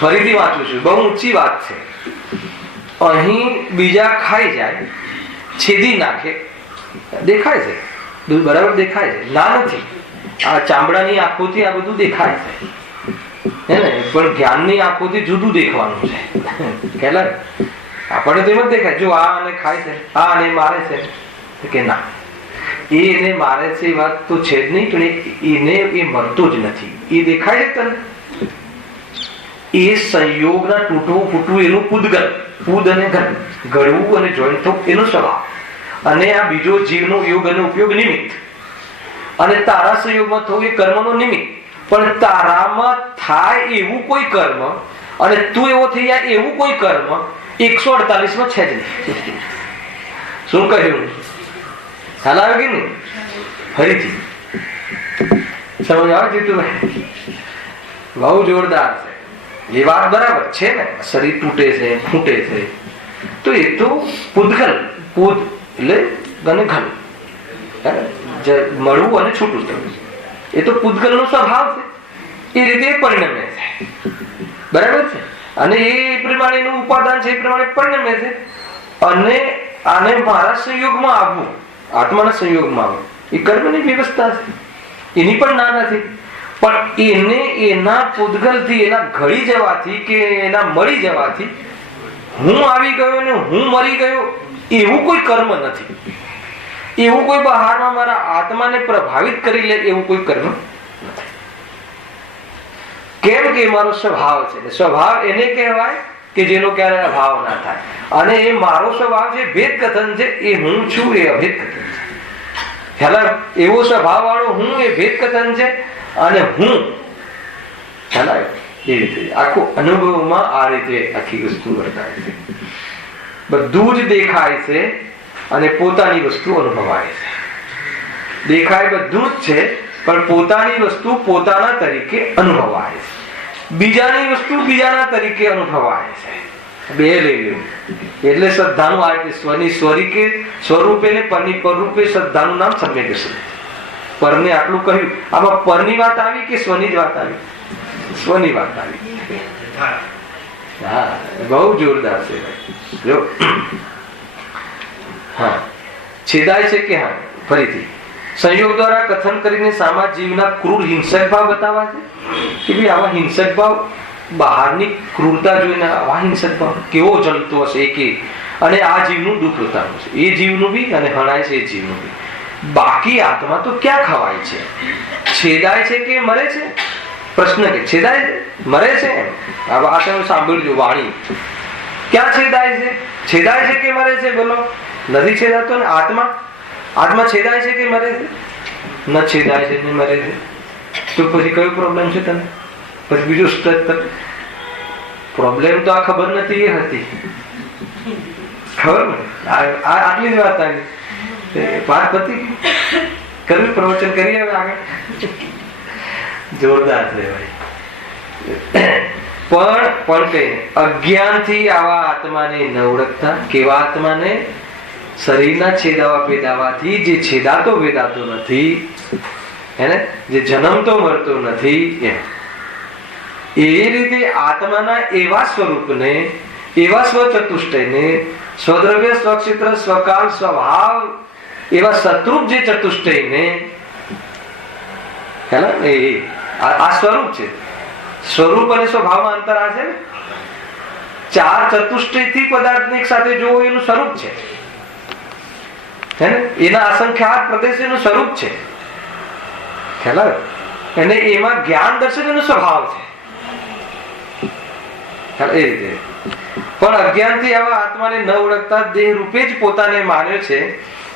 ફરીથી વાંચું છું, બહુ ઊંચી વાત છે. અહીં બીજા ખાઈ જાય, છેદી નાખે, દેખાય છે, બરાબર દેખાય છે, ના નથી, આ ચામડાની આંખોથી આ બધું દેખાય છે, હે ને? પણ જ્ઞાનની આંખોથી જુદું દેખવાનું છે. ખ્યાલ આપણને તો એમ જ દેખાય, જો આ આને ખાય છે, આ આને મારે છે, કે ના, એ એને મારે છે એ વાત તો છે જ નહીં, પણ એને એ મરતો જ નથી, એ દેખાય છે તને. એ સંયોગના તૂટવું ફૂટવું એનું પૂદગલ, પૂદ અને ગલ, ગળવું અને જોઈન્ટ થવું એનો સ્વભાવ, અને આ બીજો જીવનો યોગ અને ઉપયોગ નિમિત્ત, અને તારા સંયોગમાં થવું એ કર્મનો નિમિત્ત. પણ તારામાં થાય એવું કોઈ કર્મ અને તું એવો થઈ જાય એવું કોઈ કર્મ 148 માં છે જ નહીં. શું કહ્યું? ખ્યાલ આવે કે નહીં? ફરીથી સમજ આવે જીતુભાઈ? બહુ જોરદાર છે એ વાત. બરાબર છે ને, શરીર તૂટે છે, ફૂટે છે, તો એ તો પૂદગલ, પૂદ એટલે અને ઘન, મળવું અને છૂટું થવું, એ તો પૂદગલ નો સ્વભાવ છે. એ રીતે પરિણમે છે, બરાબર છે. અને એ પ્રમાણે એનું ઉપાદાન છે, એ પ્રમાણે પરિણમે છે. અને આને મારા સંયોગમાં આવવું, આત્માના સંયોગમાં આવવું, એ કર્મની વ્યવસ્થા છે, એની પણ ના નથી. પણ એને એના પૂદગલથી, એના ઘડી જવાથી કે એના મળી જવાથી હું આવી ગયો ને હું મરી ગયો એવું કોઈ કર્મ નથી. એવું કોઈ બહારમાં મારા આત્માને પ્રભાવિત કરી લે એવું કોઈ કર્મ નથી. કેમ કે મારો સ્વભાવ છે. સ્વભાવ એને કહેવાય કે જેનો ક્યારે અભાવ ના થાય. અને એ મારો સ્વભાવ છે, ભેદ કથન છે, એ હું છું, એ અભેદ કથન છે. ખ્યાલ? એવો સ્વભાવ વાળો હું એ ભેદ કથન છે, અને હું ખ્યાલ એ રીતે આખું અનુભવમાં આ રીતે આખી વસ્તુ વર્તાય છે. બધું જ દેખાય છે અને પોતાની વસ્તુ અનુભવાય છે. દેખાય બધું જ છે, પણ પોતાની વસ્તુ પોતાના તરીકે અનુભવાય છે, બીજાની વસ્તુ બીજાના તરીકે અનુભવાય છે. બે લઈ લેવું એટલે શ્રદ્ધાનું આ રીતે સ્વની સ્વરીકે સ્વરૂપે ને પરની પરરૂપે શ્રદ્ધાનું નામ સમ્યક દ્રષ્ટિ. પરને આટલું કહ્યું, આમાં પરની વાત આવી કે સ્વની જ વાત આવી? સ્વની વાત આવી. હા, બહુ જોરદાર છે જો. હા, છેદાય છે કે હા, ફરીથી સંયોગ દ્વારા કથન કરીને સામા જીવના ક્રૂર હિંસક ભાવ બતાવવા છે કે ભાઈ આવા હિંસક ભાવ, બહારની ક્રૂરતા જોઈને આવા હિંસક ભાવ કેવો જલતો હશે કે, અને આ જીવનું દુઃખ બતાવવું છે, એ જીવનું બી અને હણાય છે એ જીવનું બી. બાકી આત્મા તો ક્યાં ખવાય છે? છેદાય છે કે મરે છે? પ્રશ્ન કે છેદાય છે, મરે છે? આ વાત સાંભળજો, વાણી ક્યાં છેદાય છે? છેદાય છે કે મરે છે? બોલો. નથી છેદાતો ને આત્મા. આત્મા છેદાય છે કે મરે છે? ન છેદાય છે ને મરે છે. તો પછી કયો પ્રોબ્લેમ છે તને? પછી બીજો પ્રોબ્લેમ તો આ ખબર નથી એ હતી. ખબર ને? આટલી જ વાત આવી. વાત પતી કરવી, પ્રવચન કરીએ હવે આગળ. જોરદાર છે ભાઈ. પણ કઈ અજ્ઞાનથી આવા આત્માને ન ઓળખતા. કેવા આત્માને? શરીરના છેદાવા પેદાવાથી જે છેદાતો વેદાતો નથી, હેને, જે જન્મતો મરતો નથી, એમ એ રીતે આત્માના એવા સ્વરૂપને, એવા સ્વચતુષ્ટયને, સ્વદ્રવ્ય, સ્વક્ષેત્ર, સ્વકાલ, સ્વભાવ, એવા શત્રુપ જે ચતુષ્ટયને, આ સ્વરૂપ છે. સ્વરૂપ અને સ્વભાવમાં અંતર આ છે. ચાર ચતુષ્ટયથી પદાર્થ એક સાથે જોવો એનું સ્વરૂપ છે, એના અસંખ્યાત પ્રદેશ એનું સ્વરૂપ છે. ખ્યાલ આવે? અને એમાં જ્ઞાન દર્શન એનો સ્વભાવ છે. એ રીતે પણ અજ્ઞાનથી આવા આત્માને ન ઓળખતા દેહ રૂપે જ પોતાને માન્યો છે.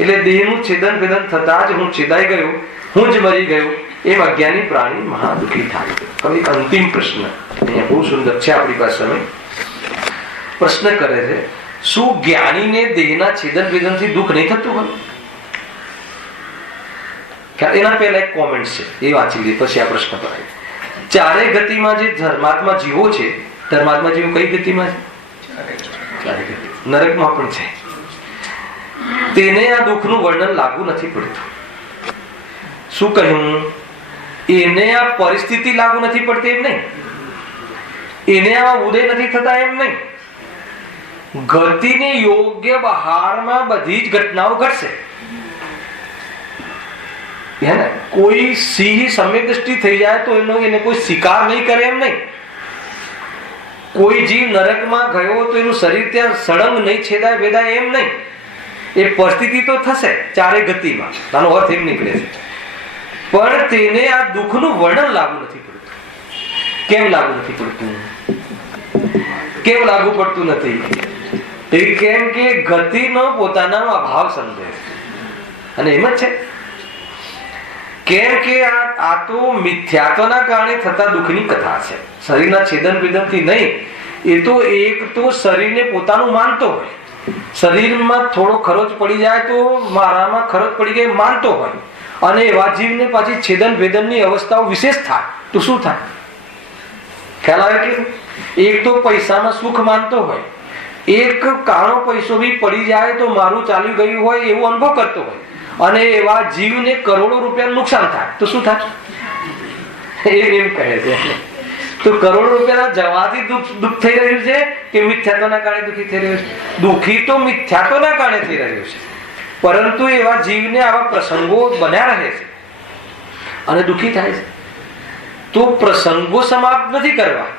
એટલે દેહનું છેદન ભેદન થતા જ હું છેદાઈ ગયો, હું જ મરી ગયો, એમ અજ્ઞાની પ્રાણી મહા દુઃખી થાય. હવે અંતિમ પ્રશ્ન અહીંયા બહુ સુંદર છે, આપણી પાસે પ્રશ્ન કરે છે શું જ્ઞાનીને દેહના છેદન ભેદનથી દુઃખ નહીં થતું હોય? એના પહેલા એક કોમેન્ટ છે, એ વાંચી લે પછી આ પ્રશ્ન કરાય. ચારે ગતિમાં જે ધર્માત્મા જીવો છે, ધર્માત્મા જીવો કઈ ગતિમાં છે? નરકમાં પણ છે. તેને આ દુઃખનું વર્ણન લાગુ નથી પડતું. શું કહ્યું? એને આ પરિસ્થિતિ લાગુ નથી પડતી એમ નહીં, એને આ ઉદય નથી થતા એમ નહીં. ગતિને યોગ્ય બહારમાં બધી જ ઘટનાઓ ઘટશે. કોઈ સિંહ સમ્યક દ્રષ્ટિ થઈ જાય તો એને કોઈ શિકાર નહીં કરે એમ નહીં. કોઈ જીવ નરકમાં ગયો તો એનું શરીર ત્યાં સળંગ નહીં છેદાય ભેદાય એમ નહીં. એ પરિસ્થિતિ તો થશે ચારે ગતિમાં, આનો અર્થ એમ નીકળે છે. પણ તેને આ દુઃખનું વર્ણન લાગુ નથી પડતું. કેમ લાગુ નથી પડતું? કેમ લાગુ પડતું નથી? કેમ કે ગતિનો પોતાનો અભાવ સમજે છે. અને એમ જ છે. કેમ કે આ તો મિથ્યાત્વના કારણે થતા દુઃખની કથા છે, શરીરના છેદન ભેદનથી નહીં. એ તો એક તો શરીરને પોતાનું માનતો હોય, શરીરમાં થોડો ખરોચ પડી જાય તો મારામાં ખરોચ પડી ગઈ માનતો હોય, અને એવા જીવને પાછી છેદન ભેદનની અવસ્થાઓ વિશેષ થાય તો શું થાય? ખ્યાલ આવે કે એક તો પૈસામાં સુખ માનતો હોય, એક કાણો પૈસો બી પડી જાય તો મારું ચાલી ગયું હોય એવો અનુભવ કરતો હોય, અને એવા જીવને કરોડો રૂપિયાનું નુકસાન થાય તો શું થાય? એમ કહે છે. તો કરોડો રૂપિયાના જવાથી દુઃખ થઈ રહ્યું છે કે મિથ્યાત્વના કારણે દુઃખી થઈ રહ્યું છે? દુઃખી તો મિથ્યાત્વના કારણે થઈ રહ્યું છે, પરંતુ એવા જીવને આવા પ્રસંગો બન્યા રહે છે અને દુઃખી થાય છે. તો પ્રસંગો સમાપ્ત નથી કરવા,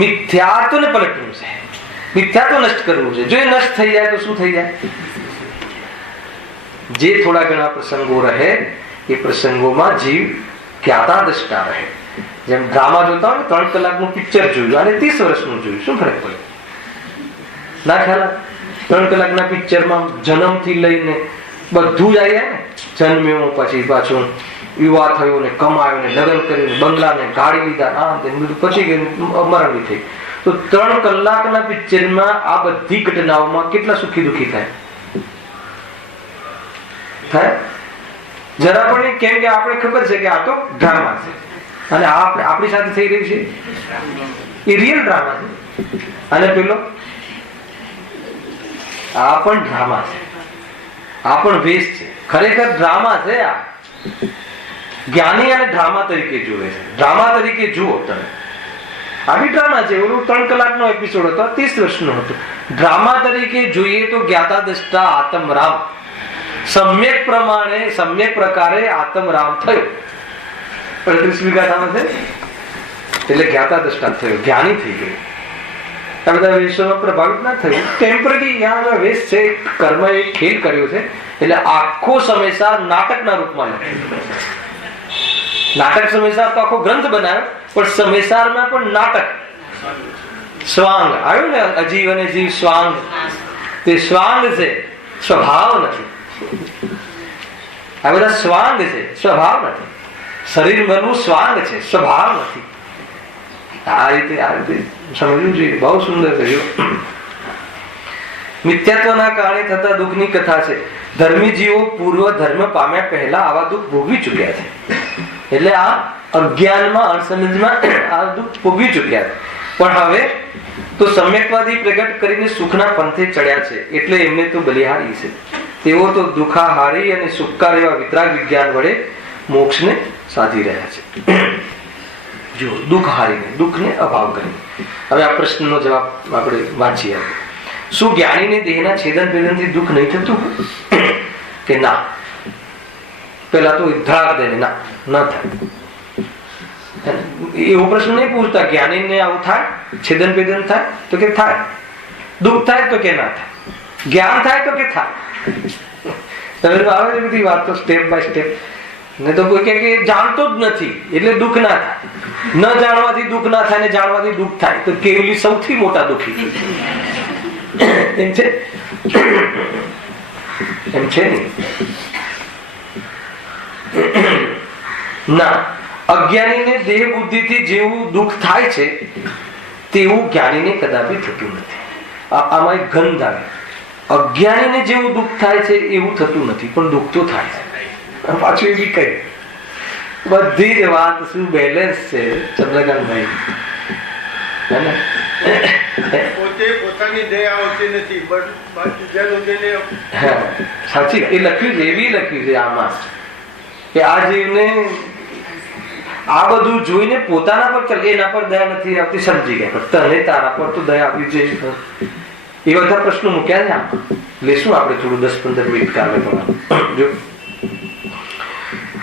મિથ્યાત્વને પલટવું છે, મિથ્યાત્વ નષ્ટ કરવું છે. જો એ નષ્ટ થઈ જાય તો શું થઈ જાય? જે થોડા ઘણા પ્રસંગો રહે એ પ્રસંગોમાં જીવ જ્ઞાતા દ્રષ્ટા રહે. જેમ ડ્રામા જોતા હોય, 3 કલાકનું પિક્ચર જોયું અને 30 વર્ષનું જોયું, શું ફરક પડે? ના ખ્યાલ? 3 કલાકના પિક્ચરમાં જન્મથી લઈને બધું જ આવી ને, જન્મ્યો પછી પાછું યુવા થયો ને કમાયો ને લગ્ન કર્યું, બંગલા ને ગાડી લીધા, આમ બધું પછી ગયું, મરણ થઈ. તો 3 કલાકના પિક્ચરમાં આ બધી ઘટનાઓમાં કેટલા સુખી દુઃખી થાય? જરા પણ. કેમ કે આપણે ખબર છે કે આ તો ડ્રામા છે, અને આપણી સાથે થઈ રહ્યું છે એ રિયલ ડ્રામા છે. અને પેલો આ પણ ડ્રામા છે, આ પણ વેશ છે. ખરેખર ડ્રામા છે. આ જ્ઞાની અને ડ્રામા તરીકે જુએ છે. ડ્રામા તરીકે જુઓ તમે, આ બી ડ્રામા છે. ઓલું 3 કલાકનો એપિસોડ હતો, 30 વર્ષનો હતો. ડ્રામા તરીકે જોઈએ તો જ્ઞાતા દ્રષ્ટા આત્મરામ સમ્યક પ્રમાણે સમ્યક પ્રકારે આત્મરામ થયો. 35મી ગાથામાં છે એટલે જ્ઞાતા દ્રષ્ટા થયો, જ્ઞાની થઈ ગયો. આ બધા વેશોમાં પ્રભાવિત ના થયું. ટેમ્પરરી વેશ છે, કર્મ એક ખેલ કર્યો છે. એટલે આખો સમયસાર નાટકના રૂપમાં લખ્યો. નાટક સમયસાર તો આખો ગ્રંથ બનાવ્યો, પણ સમયસારમાં પણ નાટક. સ્વાંગ આવ્યું ને, અજીવ અને જીવ સ્વાંગ. તે સ્વાંગ છે, સ્વભાવ નથી. આ બધા સ્વાંગ છે, સ્વભાવ નથી. શરીર મનનું સ્વાંગ છે, સ્વભાવ નથી. આ રીતે સમજવું જોઈએ. બહુ સુંદર કર્યું. મિથ્યાત્વના કારણે થતા દુઃખની કથા છે. ધર્મી જીવો પૂર્વ ધર્મ પામ્યા પહેલા આવા દુઃખ ભોગવી ચુક્યા છે. એટલે આ અજ્ઞાનમાં અણસમજમાં આ દુઃખ ભોગવી ચુક્યા છે. પણ હવે તો સમ્યકવાદી પ્રગટ કરીને સુખના પંથે ચડ્યા છે, એટલે એમને તો બલિહારી છે. તેઓ તો દુઃખાહારી અને સુખકાર એવા વિતરાગ વિજ્ઞાન વડે મોક્ષને સાધી રહ્યા છે. જો દુઃખહારીને, દુઃખને અભાવ કરી. હવે આ પ્રશ્નનો જવાબ આપણે વાંચીએ. શું જ્ઞાનીને દેહના છેદન ભેદનથી દુઃખ નહીં થતું કે ના? પેલા તો ધડાક દે ના ન થાય. એવો પ્રશ્ન નહીં પૂછતા જ્ઞાનીને આવું થાય, છેદન ભેદન થાય તો કે થાય, દુઃખ થાય તો કે ના થાય, જ્ઞાન થાય તો કે થાય. તમે આવે છે બધી વાત તો સ્ટેપ બાય સ્ટેપ. ને તો કોઈ કે જાણતો જ નથી એટલે દુઃખ ના થાય. ન જાણવાથી દુઃખ ના થાય ને જાણવાથી દુઃખ થાય તો કેવલી સૌથી મોટા દુઃખી. એમ છે? એમ છે ને? ના, અજ્ઞાનીને દેહ બુદ્ધિથી જેવું દુઃખ થાય છે તેવું જ્ઞાનીને કદાપી થતું નથી. આમાં એક ગંધ આવે. અજ્ઞાનીને જેવું દુઃખ થાય છે એવું થતું નથી, પણ દુઃખ તો થાય છે. પાછું એવી કઈ બધી જ વાત શું બેલેન્સ છે ચંદ્રકાંતભાઈ. સાચી એ લખ્યું છે, એવી લખ્યું છે આમાં કે આ જીવને આ બધું જોઈને પોતાના પર ચાલ એના પર દયા નથી આવતી, સમજી ગયા. તને તારા પર તો દયા આપવી જોઈએ. એ બધા પ્રશ્નો મૂક્યા છે આમાં. લેશું આપણે થોડું 10-15 મિનિટ કાલે પણ. જો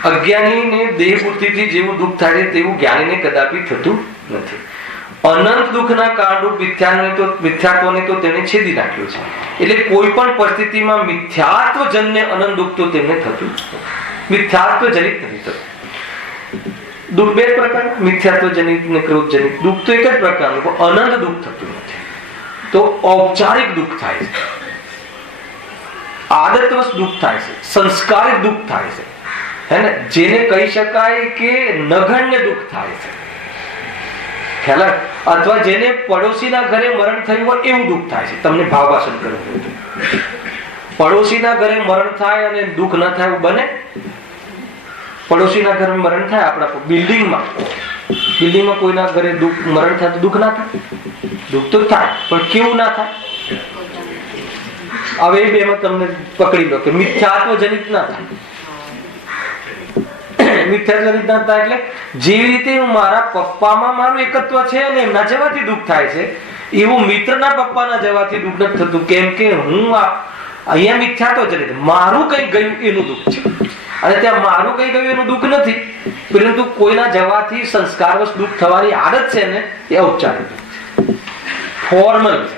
અજ્ઞાનીને દેહ બુદ્ધિથી જેવું દુઃખ થાય છે તેવું જ્ઞાનીને કદાપી થતું નથી. અનંત દુઃખના કારણરૂપ મિથ્યાત્વને તો તેને છેદી નાખ્યો છે. એટલે કોઈ પણ પરિસ્થિતિમાં મિથ્યાત્વ જન્ય અનંત દુઃખ તો તેમને થતું, મિથ્યાત્વ જનિત નથી થતું. દુઃખ બે પ્રકાર, મિથ્યાત્વ જનિત ને ક્રોધ જનિત. દુઃખ તો એક જ પ્રકારનું, પણ અનંત દુઃખ થતું નથી. તો ઔપચારિક દુઃખ થાય છે, આદતવશ દુઃખ થાય છે, સંસ્કારિક દુઃખ થાય છે, હે ને, જેને કહી શકાય કે નગણ્ય દુઃખ થાય છે, ખ્યાલ, અથવા જેને પડોશીના ઘરે મરણ થયું હોય એવું દુઃખ થાય છે. તમને ભાવભાષણ કરવું હોય તો પડોશીના ઘરે મરણ થાય અને દુઃખ ન થાય એવું બને? પડોશીના ઘરે મરણ થાય, આપણા બિલ્ડિંગમાં કોઈના ઘરે મરણ થાય તો દુઃખ ના થાય? દુઃખ તો થાય, પણ કેવું ના થાય? હવે એ બેમાં તમને પકડી લો કે મિથ્યાત્વ જનિત ના થાય. મિથ્યાત્વ જનિત ના થાય એટલે જેવી રીતે મારા પપ્પામાં મારું એકત્વ છે અને એમના જવાથી દુઃખ થાય છે, એવું મિત્રના પપ્પાના જવાથી દુઃખ નથી થતું. કેમ કે હું અહીંયા મિથ્યાત્વ જનિત મારું કઈ ગયું એનું દુઃખ છે, અને ત્યાં મારું કઈ ગયું એનું દુઃખ નથી, પરંતુ કોઈના જવાથી સંસ્કારવશ દુઃખ થવાની આદત છે ને, એ ઔપચારિક દુઃખ છે, ફોર્મલ છે.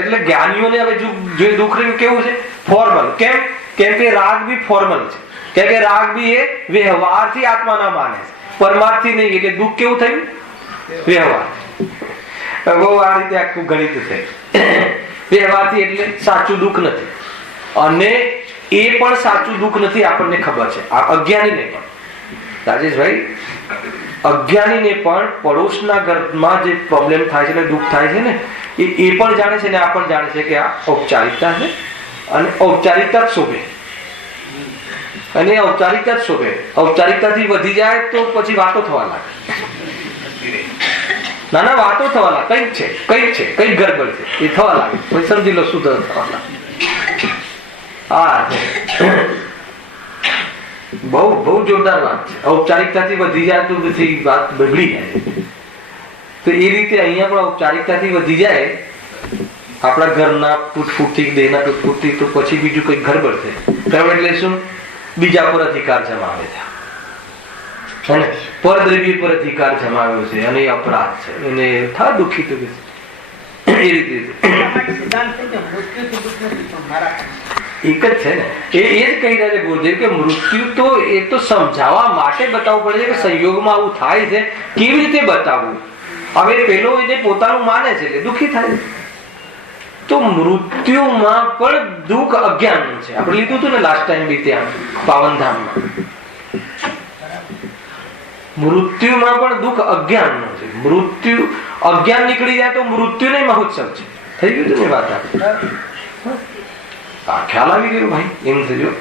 એટલે જ્ઞાનીઓને હવે જો દુઃખ કેવું છે? ફોર્મલ. કેમ? કેમ કે રાગ બી ફોર્મલ છે. કેમ કે રાગ બી એ વ્યવહારથી આત્માના માને છે, પરમાર્થથી નહીં. એટલે દુઃખ કેવું થયું? વ્યવહાર. બહુ આ રીતે આખું ગણિત છે. વ્યવહારથી એટલે સાચું દુઃખ નથી, અને એ પણ સાચું દુઃખ નથી આપણને ખબર છે. આ અજ્ઞાનીને પણ, રાજેશભાઈ, અજ્ઞાનીને પણ પડોશના ઘરમાં જે પ્રોબ્લેમ થાય છે ને, દુઃખ થાય છે ને, એ પણ જાણે છે ને આ પણ જાણે છે કે આ ઔપચારિકતા છે, અને ઔપચારિકતા જ શોભે, અને ઔપચારિકતા જ શોભે. ઔપચારિકતાથી વધી જાય તો પછી વાતો થવા લાગે. નાના વાતો થવા લાગે, કઈક છે, કઈક ગડબડ છે, એ થવા લાગે. પછી સમજી લો શું થવા લાગે. બહુ જોરદાર વાત છે. ઔપચારિકતાથી વધી જાય તો પછી વાત બગડી જાય. તો એ રીતે અહીંયા પણ ઔપચારિકતાથી વધી જાય આપણા ઘરના તૂટફૂટથી, દેહના તૂટફૂટથી, તો પછી બીજું કઈ ગડબડ છે. ગડબડ એટલે શું? બીજા પર અધિકાર જમાવે છે, પરદ્રવ્ય પર અધિકાર જમાવ્યો છે, અને એ અપરાધ છે, એને થા દુઃખી તો એ રીતે એક જ છે ને. એ જ કહી રહ્યા છે ગુરુદેવ કે મૃત્યુ તો એ તો સમજાવવા માટે બતાવવું પડે છે કે સંયોગમાં આવું થાય છે, કેવી રીતે બતાવવું. હવે પેલો એને પોતાનું માને છે એટલે દુઃખી થાય છે. તો મૃત્યુમાં પણ દુઃખ અજ્ઞાનનું છે. આપણે લીધું હતું ને લાસ્ટ ટાઈમ બી ત્યાં પાવનધામમાં. મૃત્યુમાં પણ દુઃખ અજ્ઞાનનું છે. મૃત્યુ અજ્ઞાન નીકળી જાય તો મૃત્યુ નહીં મહોત્સવ છે. થઈ ગયું હતું ને વાત? ખ્યાલ આવી ગયો ભાઈ? એમ થયો.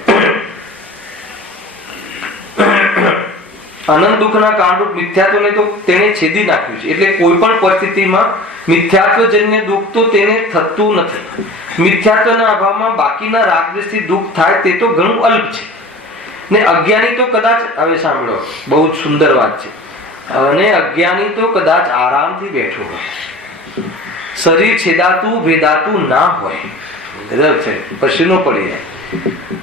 અનંત દુઃખના કારણરૂપ મિથ્યાત્વને તો તેને છેદી નાખ્યું છે. એટલે કોઈ પણ પરિસ્થિતિમાં મિથ્યાત્વજન્ય દુઃખ તો તેને થતું નથી. મિથ્યાત્વના અભાવમાં બાકીના રાગદ્વેષથી દુઃખ થાય તે તો ઘણું અલ્પ છે. ને અજ્ઞાની તો કદાચ, હવે સાંભળો, બહુ જ સુંદર વાત છે. અને અજ્ઞાની તો કદાચ આરામથી બેઠો હોય, શરીર છેદાતું ભેદાતું ના હોય, પછીનો પડી જાય,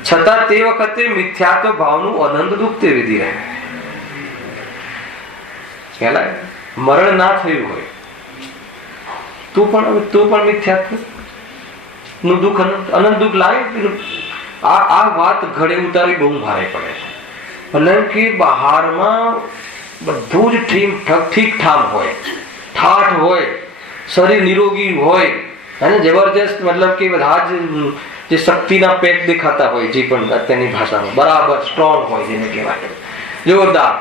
છતાં તે વખતે મિથ્યાત્વ ભાવનું અનંત દુઃખ તે વિધિ રહે. મરણ ના થયું હોય તો પણ મિથ્યાત્વ નું દુઃખ, અનંત દુઃખ લાગે. આ વાત ઘડે ઉતારવી બહુ ભારે પડે. ભલે કે બહારમાં બધું જ ઠીક ઠામ હોય, ઠાઠ હોય, શરીર નિરોગી હોય, અને જબરજસ્ત, મતલબ કે બધા જે શક્તિના પેક દેખાતા હોય, જે પણ અત્યારની ભાષામાં બરાબર સ્ટ્રોંગ હોય, જેને કહેવાય જોરદાર,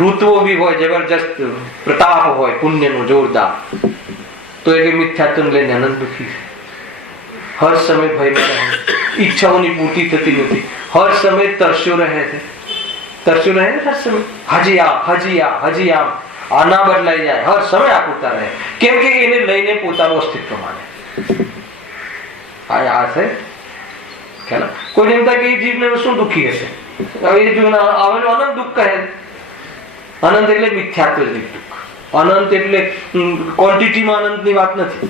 ઋતુઓ બી હોય, જબરજસ્ત પ્રતાપ હોય પુણ્યનો જોરદાર. તો તો એ મિથ્યાત્વ લઈને આનંદ દુઃખી છે, હર સમય ભયમાં રહે, ઈચ્છાઓની પૂર્તિ થતી નથી, હર સમય તરસ્યો રહે છે, હર સમય હજી આમ આના બદલાઈ જાય, હર સમય આકુરતા રહે. કેમ કે એને લઈને પોતાનું અસ્તિત્વ માને. આ છે ખ્યાલ. કોઈ એમ થાય કે એ જીવને શું દુઃખી હશે, હવે એ જીવન આવેલું અનંત દુઃખ કહે. અનંત એટલે મિથ્યાત્વ દુઃખ. અનંત એટલે ક્વોન્ટિટીમાં અનંતની વાત નથી.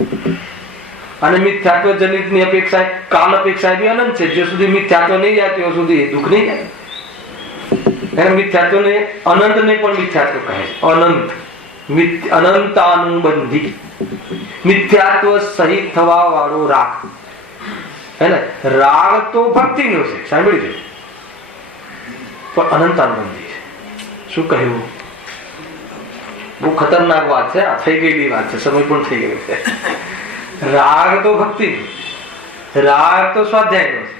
અને મિથ્યાત્વ જનિતની અપેક્ષા કાલ અપેક્ષા બી અનંત છે. જ્યાં સુધી મિથ્યાત્વ નહીં જાય ત્યાં સુધી દુઃખ નહીં જાય. એને મિથ્યાત્વને અનંતને પણ મિથ્યાત્વ કહે છે. અનંત અનંતાનુબંધી મિથ્યાત્વ સહિત થવા વાળો રાગ. હે ને, રાગ તો ભક્તિનો છે, સાંભળી છે, પણ અનંતાનુબંધી છે. શું કહ્યું? બહુ ખતરનાક વાત છે. આ થઈ ગયેલી વાત છે, સમય પણ થઈ ગયો છે. રાગ તો ભક્તિ, રાગ તો સ્વાધ્યાયનો છે,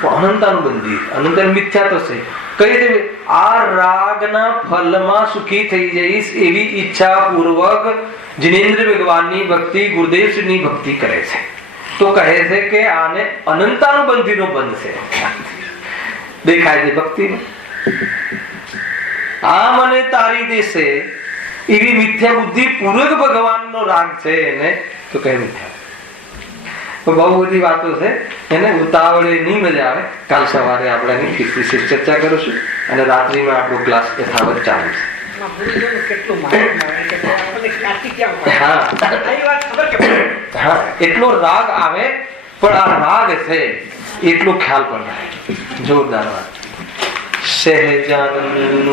પણ અનંતાનુબંધી, અનંત મિથ્યાત્વ છે. કઈ રીતે? આ રાગના ફલમાં સુખી થઈ જઈશ એવી ઈચ્છા પૂર્વક જિનેન્દ્ર ભગવાનની ભક્તિ, ગુરુદેવની ભક્તિ કરે છે. તો કહે છે કે આને અનંતાનુબંધીનો બંધ છે. દેખાય છે ભક્તિ. આ મને તારી દેશે એવી મિથ્યા બુદ્ધિ પૂર્વક ભગવાનનો રાગ છે એને તો કહે મિથ્યા. બહુ બધી વાતો છે, એને ઉતાવળે નહીં મજા આવે. કાલ સવારે આપણે વિશેષ ચર્ચા કરીશું અને રાત્રિમાં આપણો ક્લાસ યથાવત ચાલુ છે. હા, એટલો રાગ આવે, પણ આ રાગ છે એટલો ખ્યાલ પણ રહે. જોરદાર વાત. સહેજાનંદ